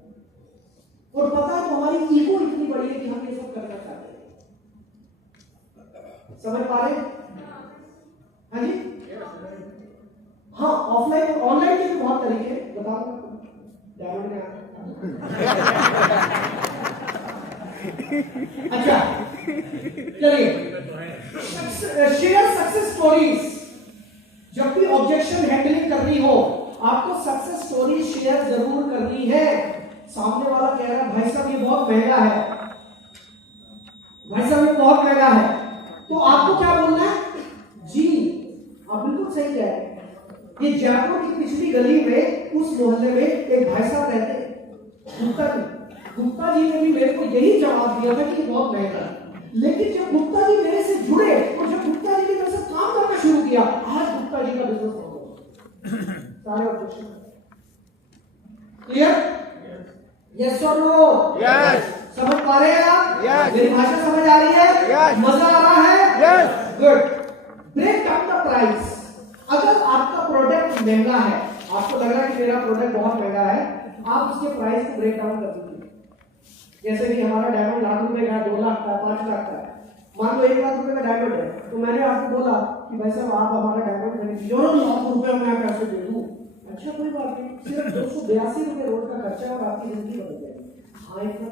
और पता है तो हमारी ईगो इतनी बड़ी है कि हम ये सब करना चाहते हैं। समझ पा रहे? हाँ जी, हाँ। ऑफलाइन और ऑनलाइन के भी बहुत तरीके बताओ। अच्छा चलिए, शेयर सक्सेस स्टोरीज। जब भी ऑब्जेक्शन हैंडलिंग करनी हो आपको सक्सेस स्टोरी शेयर जरूर करनी है। सामने वाला कह रहा है भाई साहब ये बहुत महंगा है, भाई साहब ये बहुत महंगा है, तो आपको क्या बोलना है? जी आप बिल्कुल सही कह रहे हैं। ये जयपुर की पिछली गली में उस मोहल्ले में एक भाई साहब रहते, गुप्ता जी ने भी मेरे को यही जवाब दिया था कि बहुत महंगा है। लेकिन जब गुप्ता जी मेरे से जुड़े और जब गुप्ता जी ने मेरे से काम करना शुरू किया, आज गुप्ता जी का बिजनेस हो गया। सारे ऑब्जेक्शन क्लियर? यस और नो? यस। समझ पा रहे हैं आप? यस। मेरी भाषा समझ आ रही है? यस। मजा आ रहा है? Yes. Good. Break down the price. अगर आपका प्रोडक्ट महंगा है, आपको लग रहा है कि मेरा प्रोडक्ट बहुत महंगा है, आप उसके प्राइस को ब्रेक डाउन कर दीजिए। जैसे कि हमारा डायमंड ₹1,00,000 का, 2 लाख का, 5 लाख का, मान लो 1 लाख रुपए का डायमंड है, तो मैंने आपको बोला कि भाई साहब आप हमारा डायमंड मैंने ₹1,00,000 मैं कैसे दे दूं? अच्छा कोई बात नहीं, सिर्फ ₹282 रोज का खर्चा और आपकी जिंदगी बदल जाएगी। हाँ इतना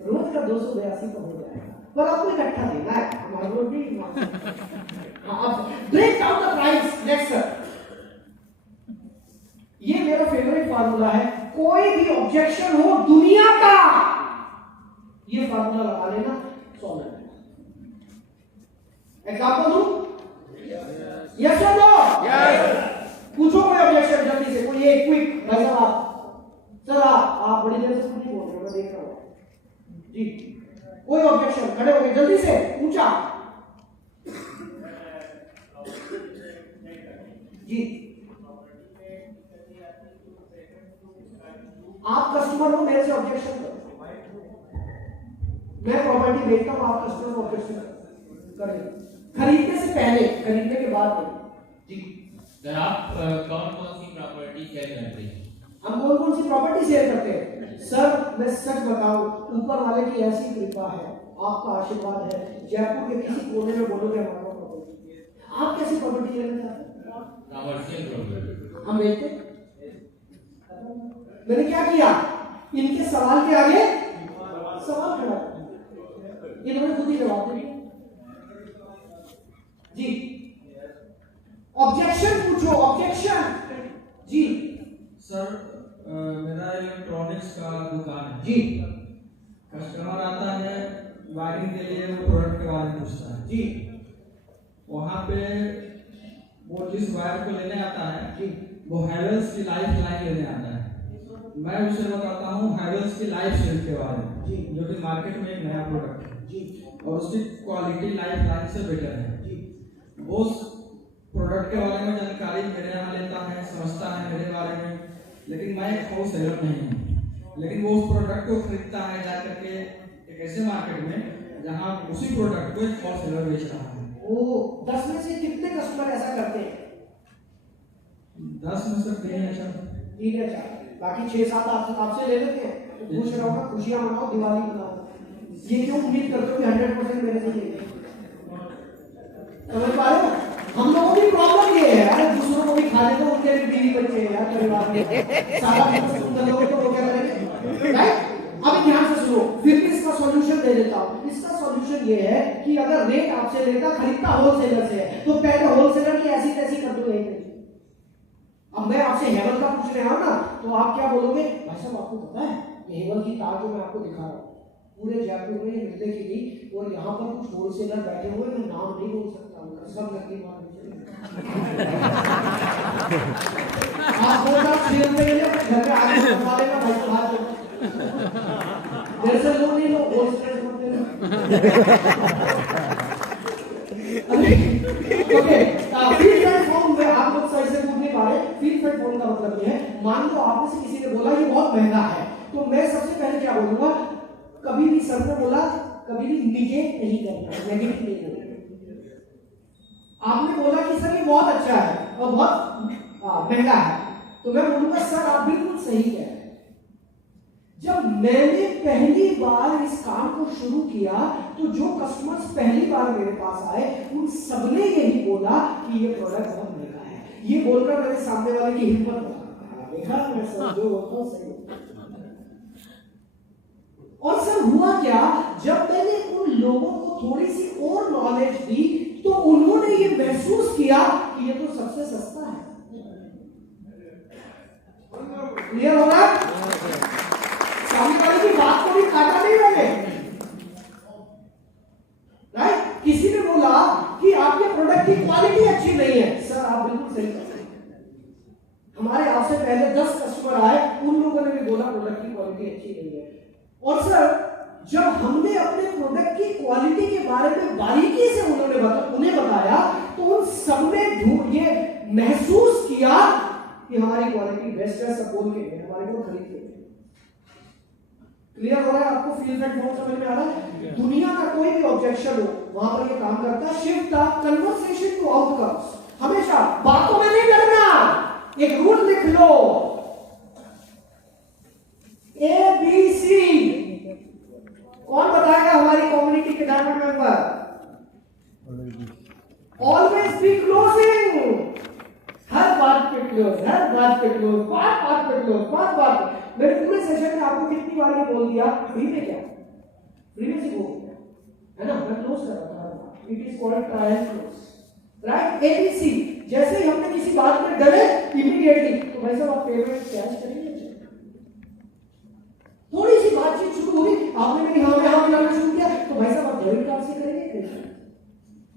रोज का 282 तो हो जाएगा, पर आपको इकट्ठा देना है, हमारे लोग भी। Break down the price. Next sir, ये मेरा फेवरेट फार्मूला है। कोई भी ऑब्जेक्शन हो दुनिया का, ये फार्मूला लगा लेना, सॉल्व है। एग्जांपल दूं? यस और नो? यस। पूछो कोई ऑब्जेक्शन जल्दी से, कोई एक क्विक। भाई साहब आप, सर आप बड़ी देर से कुछ नहीं बोल रहे, मैं देख रहा हूं जी। कोई ऑब्जेक्शन, खड़े हो गए जल्दी से, पूछा जी। आप कस्टमर को मेरे से ऑब्जेक्शन करो, मैं प्रॉपर्टी बेचता हूं, आप कस्टमर को ऑब्जेक्शन करें, खरीदने से पहले, खरीदने के बाद जी। सर आप कौन कौन सी प्रॉपर्टी शेयर करते हैं? हम कौन कौन सी प्रॉपर्टी शेयर करते हैं? सर मैं सच बताऊं, ऊपर वाले की ऐसी कृपा है, आपका आशीर्वाद है, जयपुर के किसी कोने में बोलोगे हमारा प्रॉपर्टी। आप कैसी प्रॉपर्टी लेना चाहते हैं? कमर्शियल प्रॉपर्टी हम बेचते। मैंने क्या किया, इनके सवाल के आगे सवाल खड़ा, इन्होंने खुद ही जवाब दिया जी। ऑब्जेक्शन पूछो, ऑब्जेक्शन जी। सर मेरा इलेक्ट्रॉनिक्स का दुकान है जी। कस्टमर आता है, वायरिंग के लिए वो प्रोडक्ट के बारे में पूछता है जी वहाँ पे वो जिस वायर को लेने आता है जी वो हैवेल्स की लाइफ लाइन लेने आता है। मैं उसे बताता हूँ हैवेल्स की लाइफ शील्ड के बारे में जी जो कि मार्केट में एक नया प्रोडक्ट है जी और उसकी क्वालिटी लाइफ लाइन से बेटर है। जी वो प्रोडक्ट के बारे में जानकारी मेरे यहाँ लेता है, समझता है मेरे बारे में, लेकिन मैं एक होल सेलर नहीं हूँ। लेकिन वो उस प्रोडक्ट को खरीदता है जा करके एक ऐसे मार्केट में जहाँ उसी प्रोडक्ट को एक होल सेलर बेच रहा है। वो 10 में से कितने कस्टमर ऐसा करते हैं? 10 में से 3 या 4 3 या 4, बाकी 6-7 आपसे ले लेते हैं। तो खुश रहो, खुशियां मनाओ, दिवाली मनाओ। ये क्यों उम्मीद करते हो कि 100% मेरे से लेंगे? समझ पा रहे हो? हम लोगों की प्रॉब्लम ये है, अरे दूसरों को भी खा लेते हो, उनके भी बीवी बच्चे हैं यार, परिवार में सारा दिन सुंदर लोग तो वो क्या करेंगे, राइट? अब ध्यान से सुनो, फिर भी इसका सॉल्यूशन दे देता हूं। इसका सॉल्यूशन ये है कि अगर रेट आपसे लेता, खरीदता होलसेलर से है, तो पहले होलसेलर की ऐसी तैसी कर दो यही। अब मैं आपसे हेवल का पूछ रहा हूं ना, तो आप क्या बोलोगे? भाई साहब आपको पता है ये हेवल की तार जो मैं आपको दिखा रहा हूं पूरे जयपुर में मिलने की थी, और यहाँ पर कुछ होलसेलर बैठे हुए, मैं नाम नहीं बोल सकता हूँ, सब नकली माल आप बोल रहा 6 रुपए के लिए घर में आगे बनवा लेना भाई साहब, हाथ जोड़ मेरे से लो नहीं लो, होलसेलर समझते हैं। ओके, फील्ड एंड फॉर्म में आप लोग सही से पूछ नहीं पा रहे। फील्ड एंड फॉर्म का मतलब ये है, मान लो आप में से किसी ने बोला ये बहुत महंगा है, तो मैं सबसे पहले क्या बोलूंगा, कभी भी सर ने बोला कभी भी निगेट नहीं करना, नेगेटिव नहीं करना। आपने बोला कि सर ये बहुत अच्छा है और बहुत महंगा है, तो मैं बोलूंगा सर आप बिल्कुल सही कह रहे हैं। जब मैंने पहली बार इस काम को शुरू किया तो जो कस्टमर्स पहली बार मेरे पास आए उन सबने यही बोला कि ये प्रोडक्ट बहुत महंगा है। ये बोलकर मेरे सामने वाले की हिम्मत बढ़ा, देखा मैं सर जो होता सही। और सर हुआ क्या, जब मैंने उन लोगों को थोड़ी सी और नॉलेज दी तो उन्होंने ये महसूस किया कि ये तो सबसे सस्ता है। क्लियर हो रहा है? सामने वाले की बात को भी काटा नहीं मैंने, राइट? किसी ने बोला कि आपके प्रोडक्ट की क्वालिटी अच्छी नहीं है, सर आप बिल्कुल सही कहते हैं। हमारे आपसे पहले 10 कस्टमर आए, उन लोगों ने भी बोला प्रोडक्ट की क्वालिटी अच्छी नहीं है। और सर जब हमने अपने प्रोडक्ट की क्वालिटी के बारे में बारीकी से उन्हें बताया तो उन सबने ये महसूस किया कि हमारी क्वालिटी बेस्ट है, सब बोल के हमारे को खरीद के। क्लियर हो रहा है आपको? फील्ड एंड फॉर्म समझ में आ रहा है? दुनिया का कोई भी ऑब्जेक्शन हो वहां पर ये काम करता है, shift the conversation to outcomes. हमेशा बातों में नहीं करना, एक रूल लिख लो, ABC। कौन बताएगा हमारी कम्युनिटी के diamond member? Always be closing, हर बात पे क्लोज, हर बात पे क्लोज, बात पे क्लोज, बात। मैंने पूरे सेशन में आपको कितनी बार ये बोल दिया, फ्री में क्या, फ्री में से बोल दिया है ना, मैं क्लोज कर रहा था। It is called try and close, right? ABC। जैसे ही हमने किसी बात में डरे इमीडिएटली, तो भाई साहब आप पेमेंट कैश करेंगे? थोड़ी सी बातचीत शुरू हुई, आपने मेरी हाँ मिलाना शुरू किया, तो भाई साहब आप डेबिट कार्ड से करेंगे?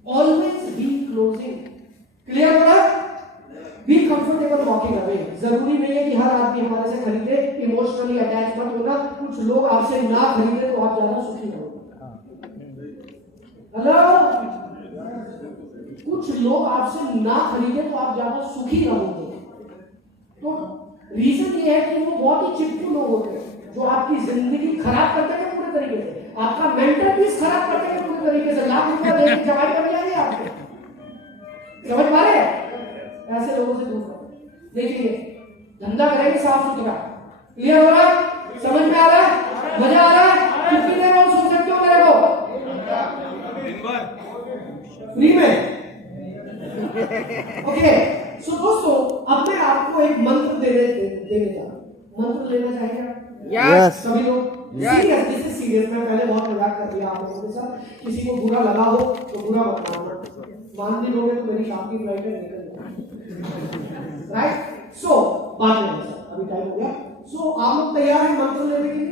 Always be closing. क्लियर हो रहा है? Be comfortable walking away. जरूरी नहीं है कि हर आदमी हमारे से खरीदे, इमोशनली अटैच मत होना। कुछ लोग आपसे ना खरीदे तो आप ज्यादा सुखी रहोगे। हेलो, कुछ लोग आपसे ना खरीदे तो आप ज्यादा सुखी रहोगे। तो रीजन ये है कि वो बहुत ही चिपकू लोग होते हैं जो आपकी जिंदगी खराब करते हैं पूरे तरीके से, आपका मेंटल पीस खराब करते हैं पूरे तरीके से। लाख रुपया देकर जमाई कर जाएंगे आपको, समझ पा रहे हैं? ऐसे लोगों से दूर रहो। देखिए धंधा करेंगे साफ सुथरा। क्लियर हो रहा है? समझ में आ रहा है? मजा आ रहा है? कितनी देर में सुन सकते हो मेरे को? फ्री में? ओके, सो दोस्तों अब मैं आपको एक मंत्र देने जा रहा हूं। मंत्र लेना चाहेंगे? यस। सभी लोग सीरियस, दिस इज सीरियस। मैं पहले बहुत मजाक कर दिया आप लोगों के साथ, किसी को बुरा लगा हो तो बुरा मत मानना, मान भी लोगे तो मेरी शाम की फ्लाइट है, निकल जाए, राइट? सो बात नहीं, अभी टाइम हो गया। सो आप लोग तैयार हैं मंत्र लेने के लिए?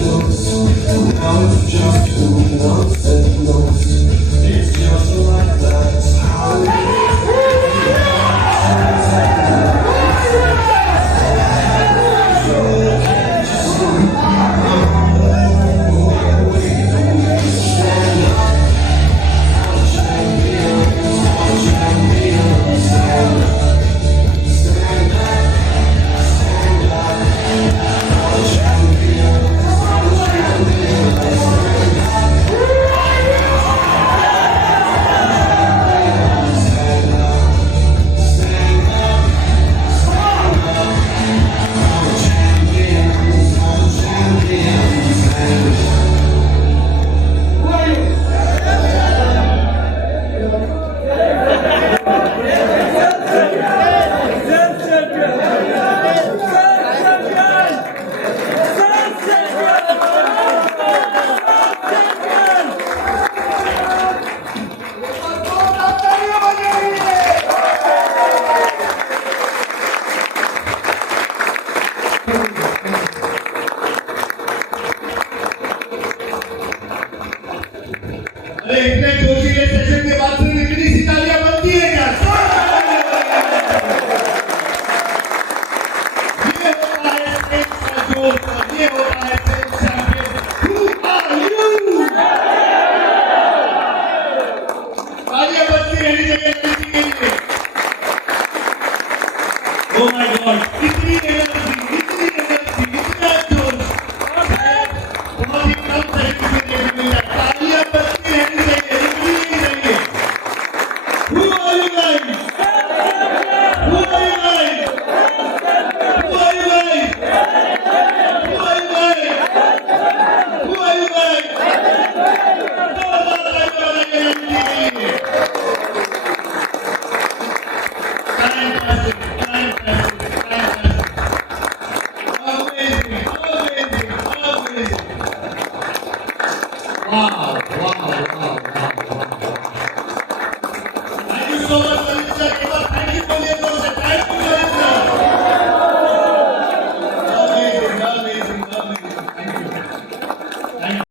Close. अरे इतने जोशीले सेशन के बाद फिर इतनी सी तालियां बनती है क्या? ये होता है स्टेज का जोश और ये होता है stage champion. Who are you? तालियां बजती रहनी चाहिए किसी के लिए। Oh my God! इतनी एनर्जी, इतना जोश बहुत ही कम सेकंड में देखने मिला। तालियां बजती रहनी चाहिए, रुकनी नहीं चाहिए। Who are you guys? Who are you guys? Who are you guys? Who are you guys? Who are you guys? जोरदार तालियां बजाइए एनर्जी के लिए। Fantastic, fantastic, fantastic. Amazing, amazing, amazing. Wow, wow, wow, wow, wow. Thank you so much, Alisha. Thank you for your